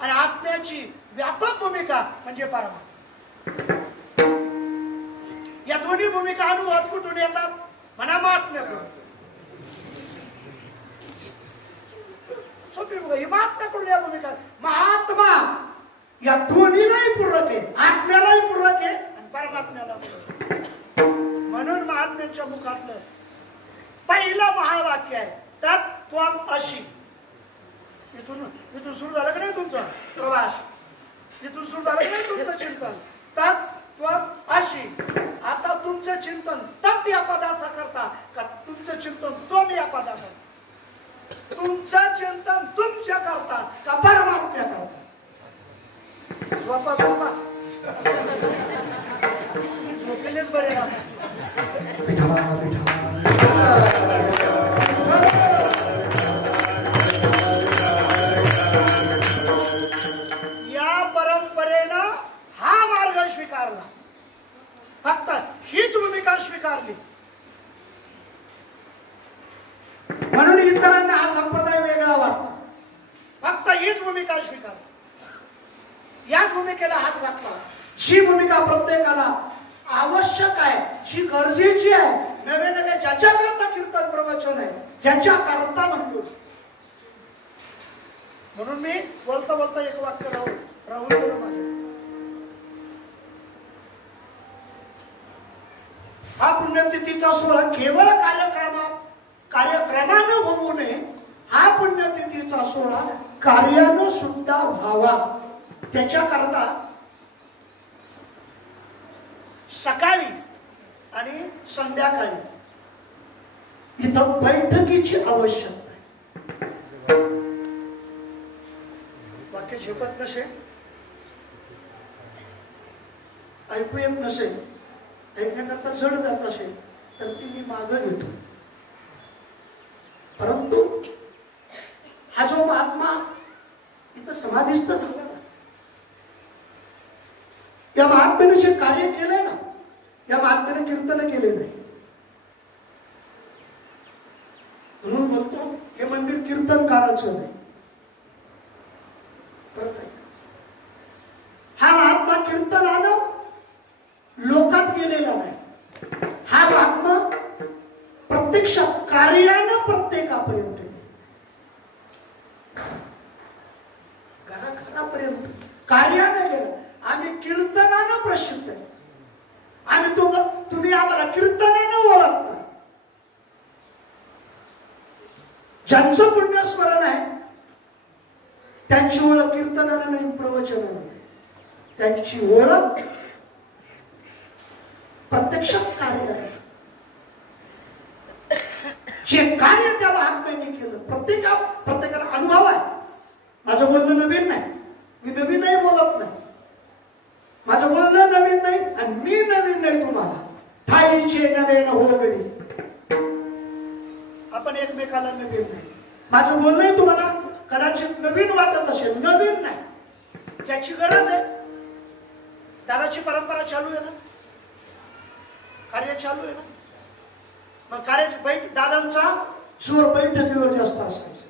आणि आत्म्याची व्यापक भूमिका म्हणजे परमात्मा. या दोन्ही भूमिका अनुभवात कुठून येतात? म्हणा महात्म्याकडून. सोपी बघा, ही महात्म्याकडून या भूमिका. महात्मा या दोन्हीलाही पूरक आहे, आत्म्यालाही पूरक आहे आणि परमात्म्याला पूरक आहे. म्हणून महात्म्यांच्या मुखातलं पहिलं महावाक्य आहे तत्त्वम अशी. इथून सुरू झालं की नाही तुमचा प्रवास? इथून सुरू झालं की नाही तुमचं चिंतन? तत्त्वम अशी. आता तुमचं चिंतन तत् या पदार्था करता का तुमचं चिंतन त्वम या पदार्था? तुमचं चिंतन तुमच्या करता का परमात्म्या करता? झोपा झोपा, झोपलेलेच बरे. विठला विठला या परंपरेनं हा मार्ग स्वीकारला, फक्त हीच भूमिका स्वीकारली. म्हणून इतरांना हा संप्रदाय वेगळा वाटतो. फक्त हीच भूमिका स्वीकारली, याच भूमिकेला हात घातला. जी भूमिका प्रत्येकाला आवश्यक आहे, जी गरजेची आहे, नवे नवे ज्याच्याकरता कीर्तन प्रवचन आहे, ज्याच्या करता म्हणतो. म्हणून मी बोलता बोलता एक वाक्य राहून गेलो माझं. हा पुण्यतिथीचा सोहळा केवळ कार्यक्रमानं होऊ नये, हा पुण्यतिथीचा सोहळा कार्यानं सुद्धा व्हावा. त्याच्याकरता सकाळी आणि संध्याकाळी इथं बैठकीची आवश्यकता आहे. वाक्य झेपत नसेल, ऐकू येत नसेल, ऐकण्याकरता जड जात असेल तर ती मी मागं घेतो. परंतु हा जो महात्मा इथं समाधिस्थ झाला ना, या महात्म्याने जे कार्य केलंय ना, या महात्म्याने कीर्तन केले नाही. म्हणून बोलतो हे मंदिर कीर्तनकाराचं नाही. परत आहे, हा महात्मा कीर्तनानं लोकात गेलेला नाही. हा महात्मा प्रत्यक्ष कार्यानं प्रत्येकापर्यंत गेलेला, घराघरापर्यंत कार्यानं गेला. आम्ही कीर्तनानं प्रसिद्ध आहे. आम्ही तुम्ही आम्हाला कीर्तनानं ओळखता. ज्यांचं पुण्यस्मरण आहे त्यांची ओळख कीर्तनानं नाही, प्रवचनानं नाही. त्यांची ओळख प्रत्यक्ष कार्य आहे. जे कार्य त्या महात्म्यांनी केलं, प्रत्येकाला अनुभव आहे. माझं बोलणं नवीन नाही, मी नवीन नाही बोलत नाही. माझं बोलणं नवीन नाही आणि मी नवीन नाही. तुम्हाला ठाईचे नवीन हो गडी, आपण एकमेकाला नवीन नाही. माझं बोलणं तुम्हाला कदाचित नवीन वाटत असेल, नवीन नाही. ज्याची गरज आहे, दादाची परंपरा चालू आहे ना, कार्य चालू आहे ना, मग कार्याची दादांचा जोर बैठकीवर जास्त असायचा.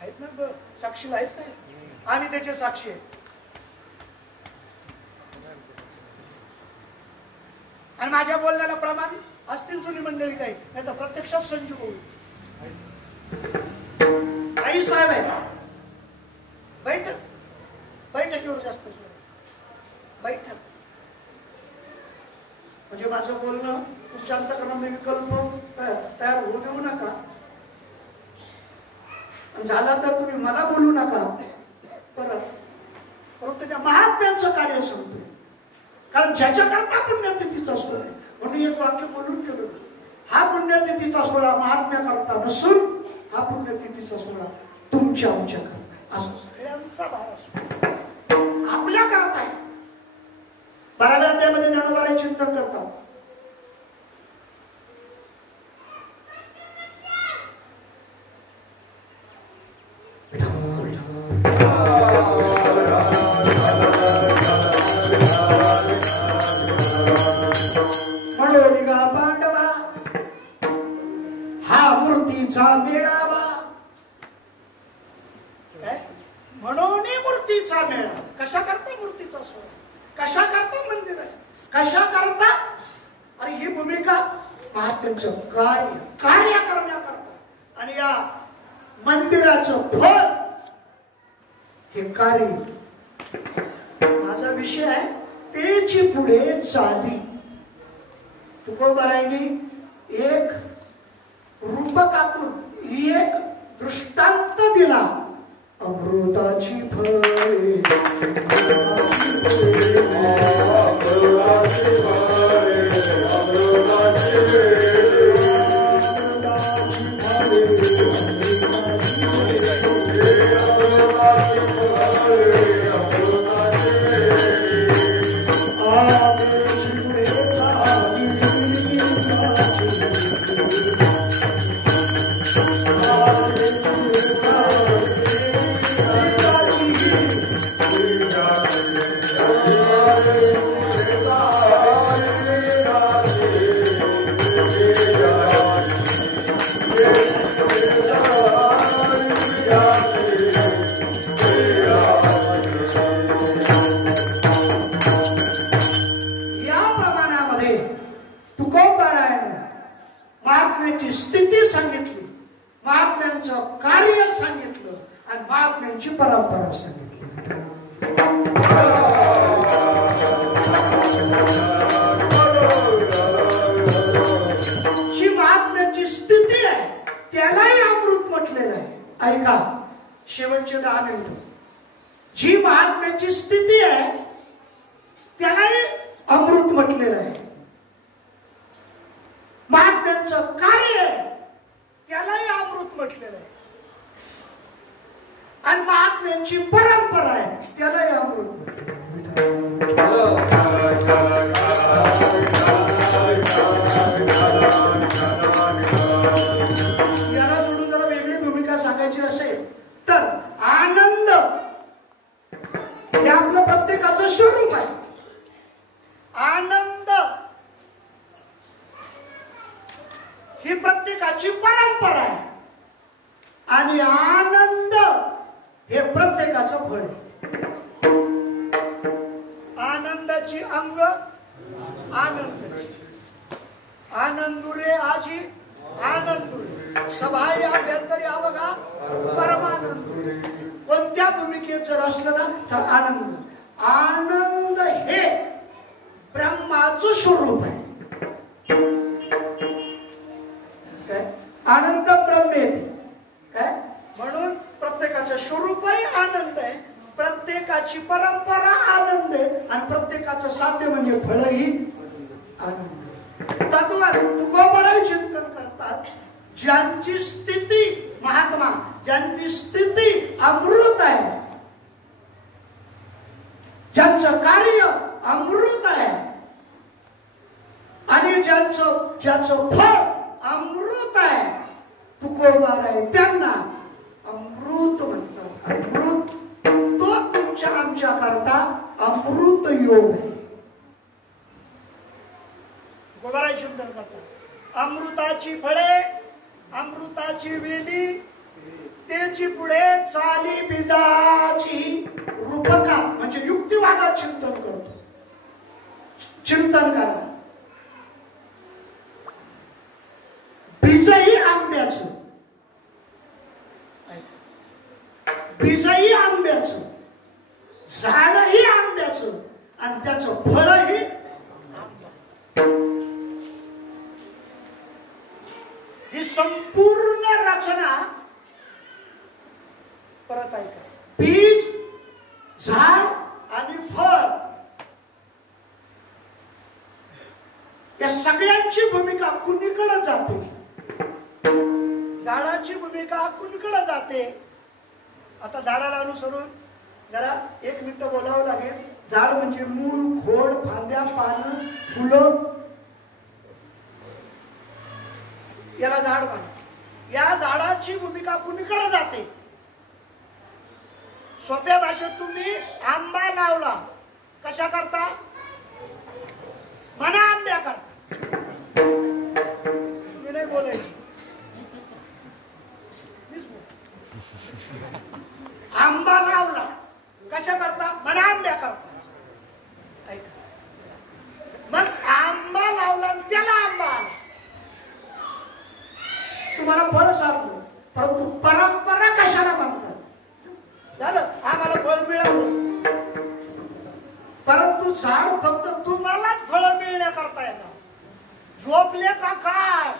आहेत ना साक्षीला, आहेत नाही, आम्ही त्याचे साक्षी आहेत. आणि माझ्या बोलण्याला प्रमाण असतील जुनी मंडळी काही, नाही तर प्रत्यक्षात संजू होईल. आई साहेब आहे, बैठकीवर जास्त बैठक. म्हणजे माझं बोलणं तुमच्या अंतःकरणामध्ये विकल्प तयार होऊ देऊ नका. झाला तर तुम्ही मला बोलू नका. परंतु त्या महात्म्यांचं कार्य सांगतोय, कारण ज्याच्याकरता पुण्यतिथीचा सोहळा आहे. म्हणून एक वाक्य बोलून गेलो, हा पुण्यतिथीचा सोहळा महात्म्या करता नसून हा पुण्यतिथीचा सोहळा तुमच्या आमच्या करता, असं सगळ्यांचा भाव असतो. आपल्या करता आहे. 12व्या अध्यायामध्ये ज्ञानोबा चिंतन करतात. म्हणोनिगा पांडवा हा मूर्तीचा मेळावा. मेळा, कशा करता मूर्तीचा सोहळा, कशा करता मंदिर आहे, कशा करता? अरे ही भूमिका महात्म्यांचं कार्य करण्याकरता आणि या मंदिराचं फळ हे कार्य. माझा विषय आहे तेची पुढे चाली. तुकोबारायांनी एक रूपकातून एक दृष्टांत दिला. अमृताची फळे, स्थिती सांगितली, महात्म्यांचं कार्य सांगितलं आणि महात्म्यांची परंपरा सांगितली. जी महात्म्याची स्थिती आहे त्यालाही अमृत म्हटलेलं आहे. ऐका शेवटचे 10 मिनिटं. जी महात्म्याची स्थिती आहे त्यालाही अमृत म्हटलेलं आहे. महात्म्यांचं कार्य त्यालाही अमृत म्हटलेलं आहे आणि महात्म्यांची परंपरा आहे त्यालाही अमृत म्हटलेलं आहे. याला सोडून जरा वेगळी भूमिका सांगायची असेल तर आनंद हे आपलं प्रत्येकाचं स्वरूप आहे. आनंद ही प्रत्येकाची परंपरा आहे आणि आनंद हे प्रत्येकाचं फळ आहे. आनंदाची अंग आनंदाची, आनंदुरे आजी आनंदुरे, सभाई अभ्यंतरी अवघा परमानंद. कोणत्या भूमिकेत जर असलं ना तर आनंद. आनंद हे ब्रह्माचं स्वरूप आहे. आनंद ब्रह्मेती काय, म्हणून प्रत्येकाचं स्वरूपही आनंद आहे, प्रत्येकाची परंपरा आनंद आहे आणि प्रत्येकाचं साध्य म्हणजे फळही आनंद आहे. तत्वात तुकोबाराय चिंतन करतात. ज्यांची स्थिती महात्मा, ज्यांची स्थिती अमृत आहे, ज्यांचं कार्य अमृत आहे आणि ज्याचं फळ अमृत आहे, तुकोबाराय त्यांना अमृत म्हणतात. अमृत तो तुमच्या आमच्या करता अमृत योग आहे. तुकोबाराय चिंतन करतात. अमृताची फळे, अमृताची वेली, तेची पुढे चाली बीजाची रूपका म्हणजे युक्तिवादात चिंतन करतो. चिंतन करा. बीजही आंब्याचं, बीजही आंब्याचं, झाडही आंब्याचं आणि त्याचं फळही आंबा. ही संपूर्ण रचना परत ऐका. बीज, झाड आणि फळ या सगळ्यांची भूमिका कुणीकडे जाते? झाडाची भूमिका कुणीकडे जाते? आता झाडाला अनुसरून जरा 1 मिनिट बोलावं लागेल. झाड म्हणजे मूळ, खोड, फांद्या, पानं, फुलं, याला झाड म्हणा. या झाडाची भूमिका कुणीकडे जाते? सोप्या भाषेत तुम्ही आंबा लावला, कशा करता? मना आंब्या करता. तुम्ही नाही बोलायची, आंबा लावला कशा करता? मन आंब्या करता. मग आंबा लावला त्याला आंबा आला. तुम्हाला फळ साधलं, परंतु परंपरा कशाला म्हणतात? झालं आम्हाला फळ मिळालं, परंतु झाड फक्त तुम्हालाच फळ मिळण्याकरता येतात. झोपले का काय?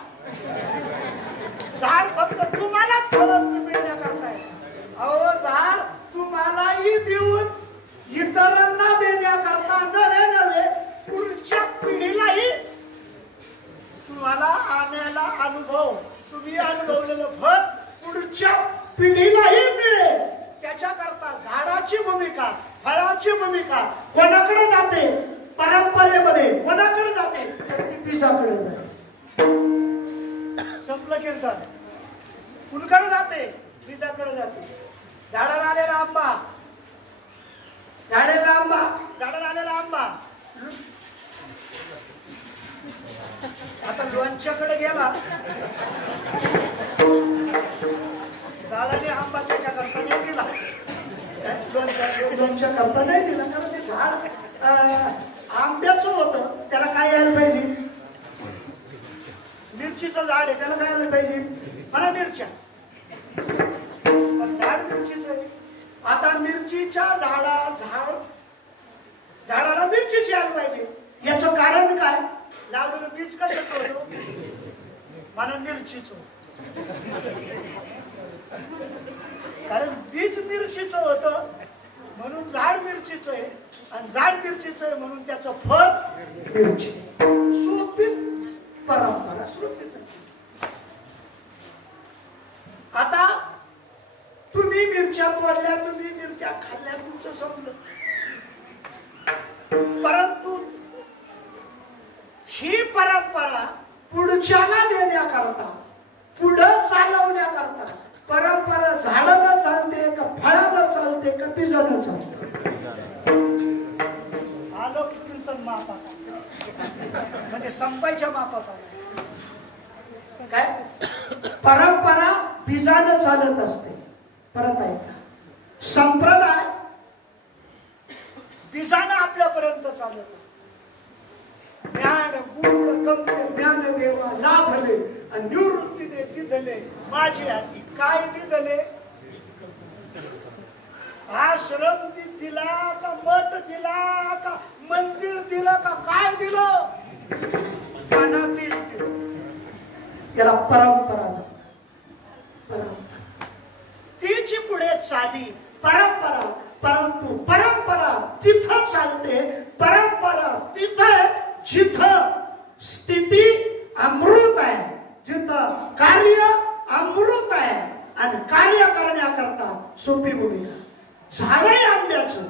झाड फक्त तुम्हालाच फळ मिळण्याकरता येतात. अहो झाड तुम्हालाही देऊन इतरांना देण्याकरता नवे नवे पुढच्या पिढीलाही तुम्हाला आणायला अनुभव, तुम्ही अनुभवलेलं फळ पुढच्या पिढीलाही मिळेल. त्याच्याकरता झाडाची भूमिका, फळाची भूमिका कोणाकडे जाते? परंपरेमध्ये कोणाकडे जाते? तर ती बीजाकडे जाते. संपलं कीर्तन. कुणकडे जाते? बीजाकडे जाते. झाडाला आलेला आंबा, झाडाला आंबा, झाडाला आलेला आंबा आता लोणच्याकडे गेला. झाडाने आंबा त्याच्या करता नाही दिला, लोणच्या करता नाही दिला, कारण ते झाड आंब्याचं होतं. त्याला काय यायला पाहिजे? मिरचीचं झाड आहे, त्याला काय यायला पाहिजे? मला मिरच्या. झाड मिरचीच आहे. आता मिरचीच्या झाडाला मिरचीच यायला पाहिजे. याचं कारण काय? लावलेलं बीज कशाच होतं? मला मिरचीच होत. कारण बीज मिरचीच होतं म्हणून झाड मिरचीच आहे, आणि झाड मिरचीच आहे म्हणून त्याचं फळ मिरची. सोपीत परंपरा, सोपीत. आता तुम्ही मिरच्या तोडल्या, तुम्ही मिरच्या खाल्ल्या, तुमचं संपलं. परंतु ही परंपरा पुढच्याला देण्याकरता, पुढं चालवण्याकरता परंपरा झाडाला चालते का फळाला चालते का बीजाला चालते? आलो कीर्तन मापात, म्हणजे संपायच्या मापात आलं. काय परंपरा बीजानं चालत असते. परत ऐका, संप्रदाय बीजानं आपल्यापर्यंत चालत. ज्ञान गुण गम्य ज्ञान देवा लाभले, आणि निवृत्तीने दिधले माझे हाती. काय दिधले? आश्रम दिला का, मठ दिला का, मंदिर दिलं का, काय दिलं? कानातीत दिलं. याला परंपरा म्हणतात. परंपरा तीची पुढे चाली परंपरा. परंतु परंपरा तिथं चालते, परंपरा तिथं जिथं स्थिती अमृत आहे, जिथं कार्य अमृत आहे, आणि कार्य करण्याकरता सोपी भूमिका. झाडही आंब्याचं,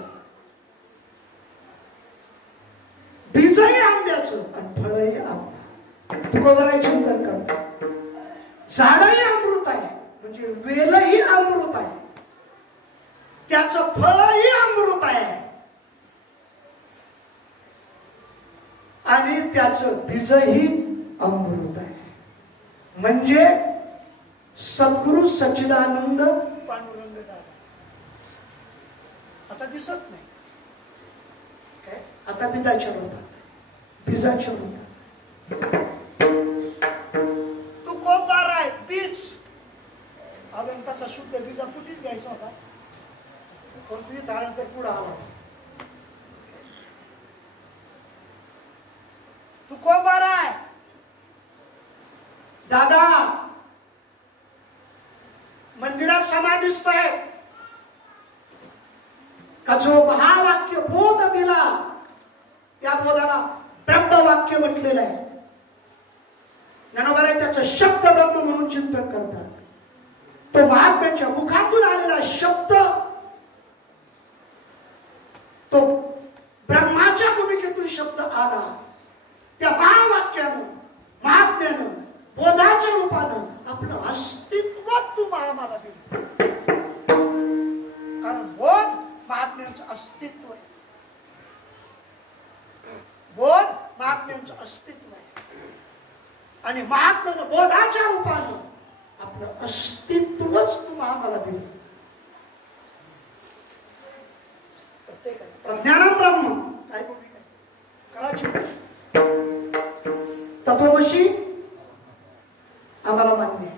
बीजही आंब्याचं, आणि फळही आंबा. तुकोबराय चिंतन करता. झाडही अमृत आहे म्हणजे वेलही अमृत आहे, त्याचं फळही अमृत आहे, आणि त्याचं बीजही अमृत आहे. म्हणजे सद्गुरु सच्चिदानंद पांडुरंग दादा आता दिसत नाही. काय आता बीजाच्या रूपात, बीजाच्या रूपात. तू कोपार आहे बीज. अनंताचा शुद्ध बीजा कुठेच घ्यायचा होता, पण तू इथं आल्यानंतर पुढे आला. तू कोपार आहे दादा. मंदिरात समाधिस्थ आहे का जो महावाक्य बोध दिला, त्या बोधाला ब्रह्मवाक्य म्हटलेलं आहे. ज्ञानोबा त्याचं शब्द ब्रह्म म्हणून चिंतन करतात. तो महात्म्याच्या मुखातून आलेला शब्द, तो ब्रह्माच्या भूमिकेतून शब्द आला. त्या महावाक्यानं, महात्म्यानं, बोधाच्या रूपानं आपलं अस्तित्व तुम्हाला दिलं. कारण बोध महात्म्यांचं अस्तित्व आहे. बोध महात्म्यांचं अस्तित्व आहे, आणि महात्म्यानं बोधाच्या रूपानं आपलं अस्तित्वच तुम्हाला दिलं. प्रत्येक त्याला. प्रज्ञानम ब्रह्म काय भूमिका आहे? तत्वमसी आम्हाला मान्य आहे,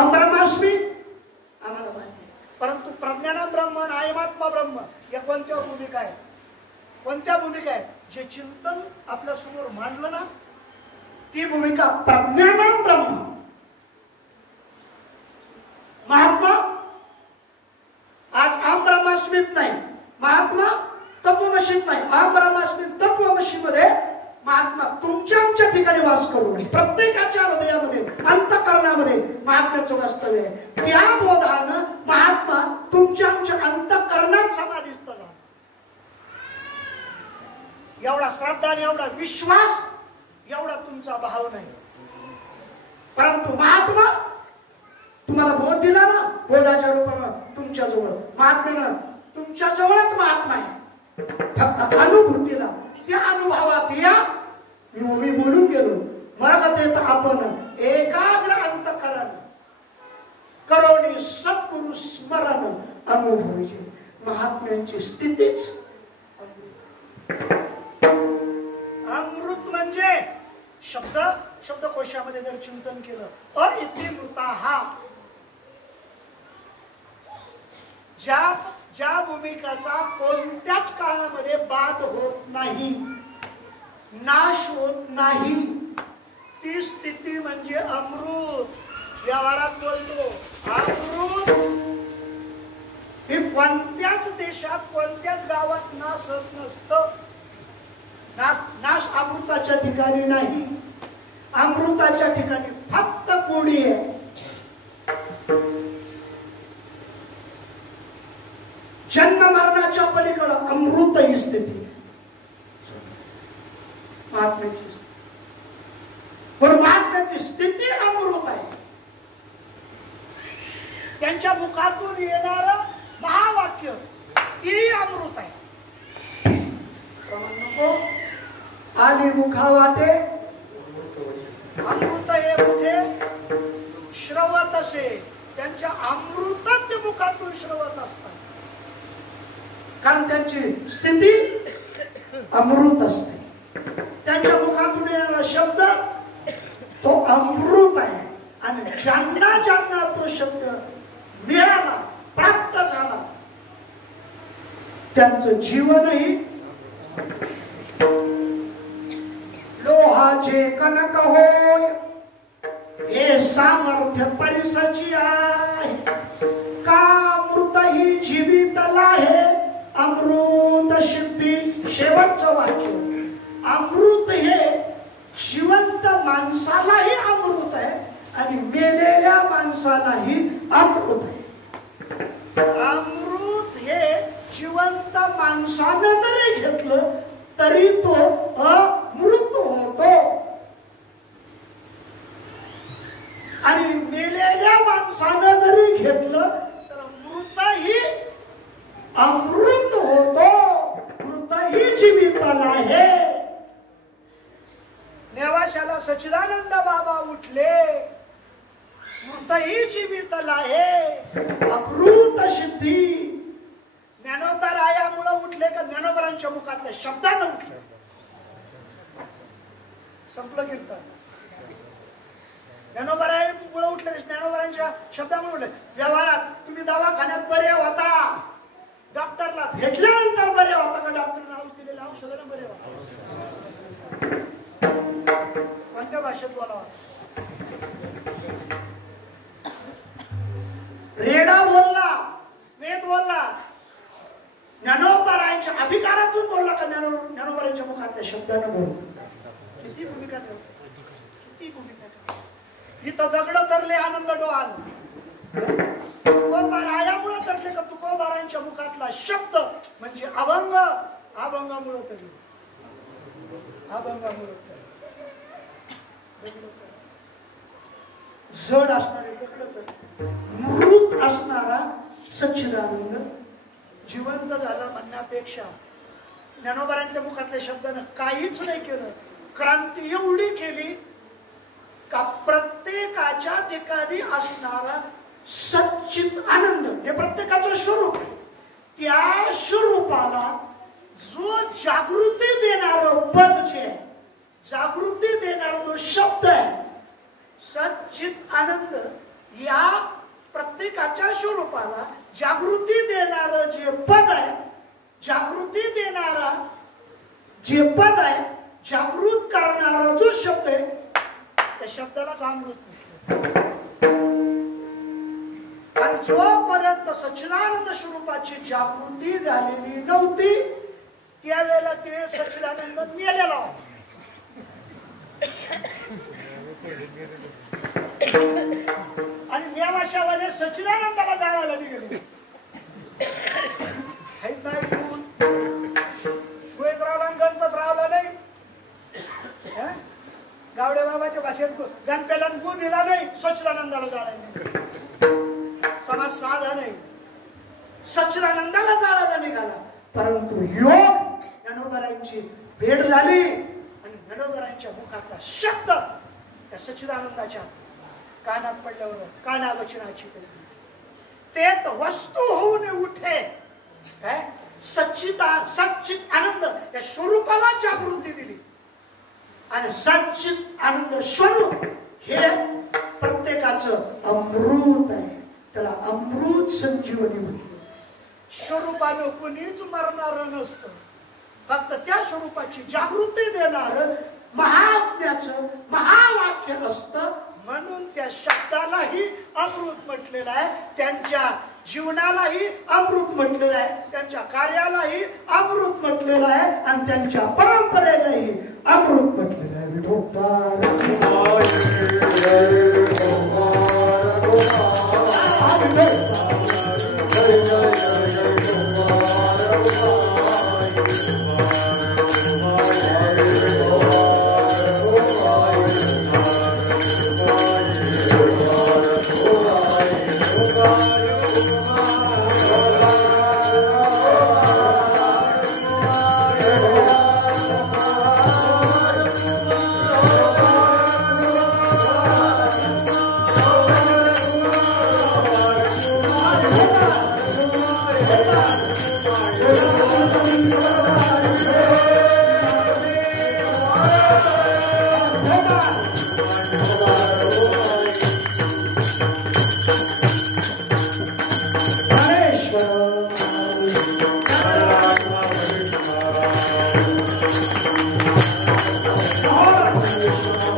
अब्रह्मास्मी आम्हाला मान्य आहे, परंतु प्रज्ञानम ब्रह्म आणि अयमात्मा ब्रह्म या कोणत्या भूमिका आहेत? कोणत्या भूमिका आहेत? जे चिंतन आपल्या समोर मांडलं ना ती भूमिका प्रज्ञानम ब्रह्म. महात्मा आज आम ब्रह्मास्मीत नाही, महात्मा तत्वमशीत नाही. आम ब्रह्मास्मीत तत्वमशी मध्ये महात्मा तुमच्या आमच्या ठिकाणी वास करू नये. प्रत्येकाच्या हृदयामध्ये अंतःकरणामध्ये महात्म्याचं वास्तव्य आहे. त्या बोधानं महात्मा तुमच्या आमच्या अंतःकरणात समाधिस्थ झाला. एवढा श्रद्धा आणि एवढा विश्वास, एवढा तुमचा भाव नाही. परंतु महात्मा तुम्हाला बोध दिला ना, बोधाच्या रूपानं तुमच्या जवळ महात्म्यानं तुमच्या जवळच महात्मा आहे. फक्त अनुभूतीला त्या अनुभवात या. मी बोलून गेलो मग देत आपण एकाग्र अंतःकरण करोनी सद्गुरु स्मरण अनुभवजे. महात्म्यांची स्थितीच अमृत म्हणजे शब्दकोशामध्ये जर चिंतन केलं अइतिमृता, ज्या भूमिकाचा कोणत्याच काळामध्ये बाद होत नाही, नाश होत नाही, ती स्थिती म्हणजे अमृत. व्यवहारात बोलतो अमृत हे कोणत्याच देशात कोणत्याच गावात नाश होत नसतं. नाश अमृताच्या ठिकाणी नाही. अमृताच्या ठिकाणी फक्त कोडी आहे. जन्म मरणाच्या पलीकडं अमृत ही स्थिती आहे महात्म्याची. पण महात्म्याची स्थिती अमृत आहे. त्यांच्या मुखातून येणार महावाक्य ती अमृत आहे. नको आणि मुखा वाटे अमृत हे मुखे श्रवत असे. त्यांच्या अमृतच मुखातून श्रवत असतात, कारण त्यांची स्थिती अमृत असते. त्यांच्या मुखातून येणारा शब्द तो अमृत आहे. आणि ज्यांना ज्यांना तो शब्द मिळाला, प्राप्त झाला, त्यांचं जीवनही लोहाचे कनक होय हे सामर्थ्य परिसाची आहे. का मृत ही जीवितला आहे अमृत सिद्धी. शेवटचं वाक्य अमृत हे जिवंत माणसालाही अमृत आहे आणि मेलेल्या माणसालाही अमृत आहे. अमृत हे जिवंत माणसानं जरी घेतलं तरी तो अमृत होतो आणि मेलेल्या माणसानं जरी घेतलं तर मृतही अमृत होतो. मृतही जीवितला आहे. नेवाशाला सच्चिदानंद बाबा उठले, मृतही जीवितला आहे. अमृत सिद्धी ज्ञानोबा रायामुळे उठले का ज्ञानोबरांच्या मुखातल्या शब्दानं उठले. संपलं कीर्तन. ज्ञानोबा रायामुळे उठले, ज्ञानोबरांच्या शब्दामुळे उठले. व्यवहारात तुम्ही दवाखान्यात बरे होता, डॉक्टरला भेटल्यानंतर बरे होता का डॉक्टरने औषध दिलेलं औषधाने बरे होता? कोणत्या भाषेत बोलावा? रेडा बोलला, वेद बोलला, ज्ञानोबरांच्या अधिकारातून बोलला का ज्ञानोबरांच्या मुखातल्या शब्दानं बोलला? किती भूमिका ठेवतो, किती भूमिका ठेवतो. इथं दगड तरले आनंद डोहाल. तुकोबारायामुळे तडले का तुकोबारांच्या मुखातला शब्द म्हणजे अभंग. अभंगामुळे तडले, अभंगामुळे तडले. जड असणारे दगड, मृत असणारा सच्चिदानंद जिवंत झाला म्हणण्यापेक्षा ज्ञानोबारांच्या मुखातल्या शब्दानं काहीच नाही केलं. क्रांती एवढी केली का प्रत्येकाच्या ठिकाणी असणारा सच्चित आनंद हे प्रत्येकाचं स्वरूप आहे. त्या स्वरूपाला जो जागृती देणार पद जे आहे, जागृती देणारा जो शब्द आहे, सच्चित आनंद, या प्रत्येकाच्या स्वरूपाला जागृती देणार जे पद आहे, जागृती देणारा जे पद आहे, जागृत करणारा जो शब्द आहे, त्या शब्दालाच अमृत म्हटलं. कारण जोपर्यंत सच्चिदानंद स्वरूपाची जागृती झालेली नव्हती त्यावेळेला ते सच्चिदानंद मेलेला होता. आणि नेवाशावाले सच्चिदानंदाला जाळायला निघाले. गोविंदरावला गणपतरावला नाही, गावडे बाबाच्या भाषेत गणपेला गुण दिला नाही, सच्चिदानंदाला जाळायला. समाज साधा नाही, सच्चिदानंदाला जाळायला निघाला. परंतु योग ज्ञानोबरायांची भेट झाली आणि ज्ञानोबरायांच्या मुखातला शब्द त्या सच्चिदानंदाच्या कानात पडल्यावर काना वचनाची ते वस्तू होऊन उठे. काय सच्चित आनंद या स्वरूपाला जागृती दिली आणि सच्चित आनंद स्वरूप हे प्रत्येकाचं अमृत आहे. त्याला अमृत संजीवनी म्हटलं. स्वरूपानं कुणीच मरणार नसतं, फक्त त्या स्वरूपाची जागृती देणार महाज्ञाचं महावाक्य असतं. म्हणून त्या शब्दालाही अमृत म्हटलेलं आहे, त्यांच्या जीवनालाही अमृत म्हटलेलं आहे, त्यांच्या कार्यालाही अमृत म्हटलेलं आहे आणि त्यांच्या परंपरेलाही अमृत म्हटलेलं आहे. Krishna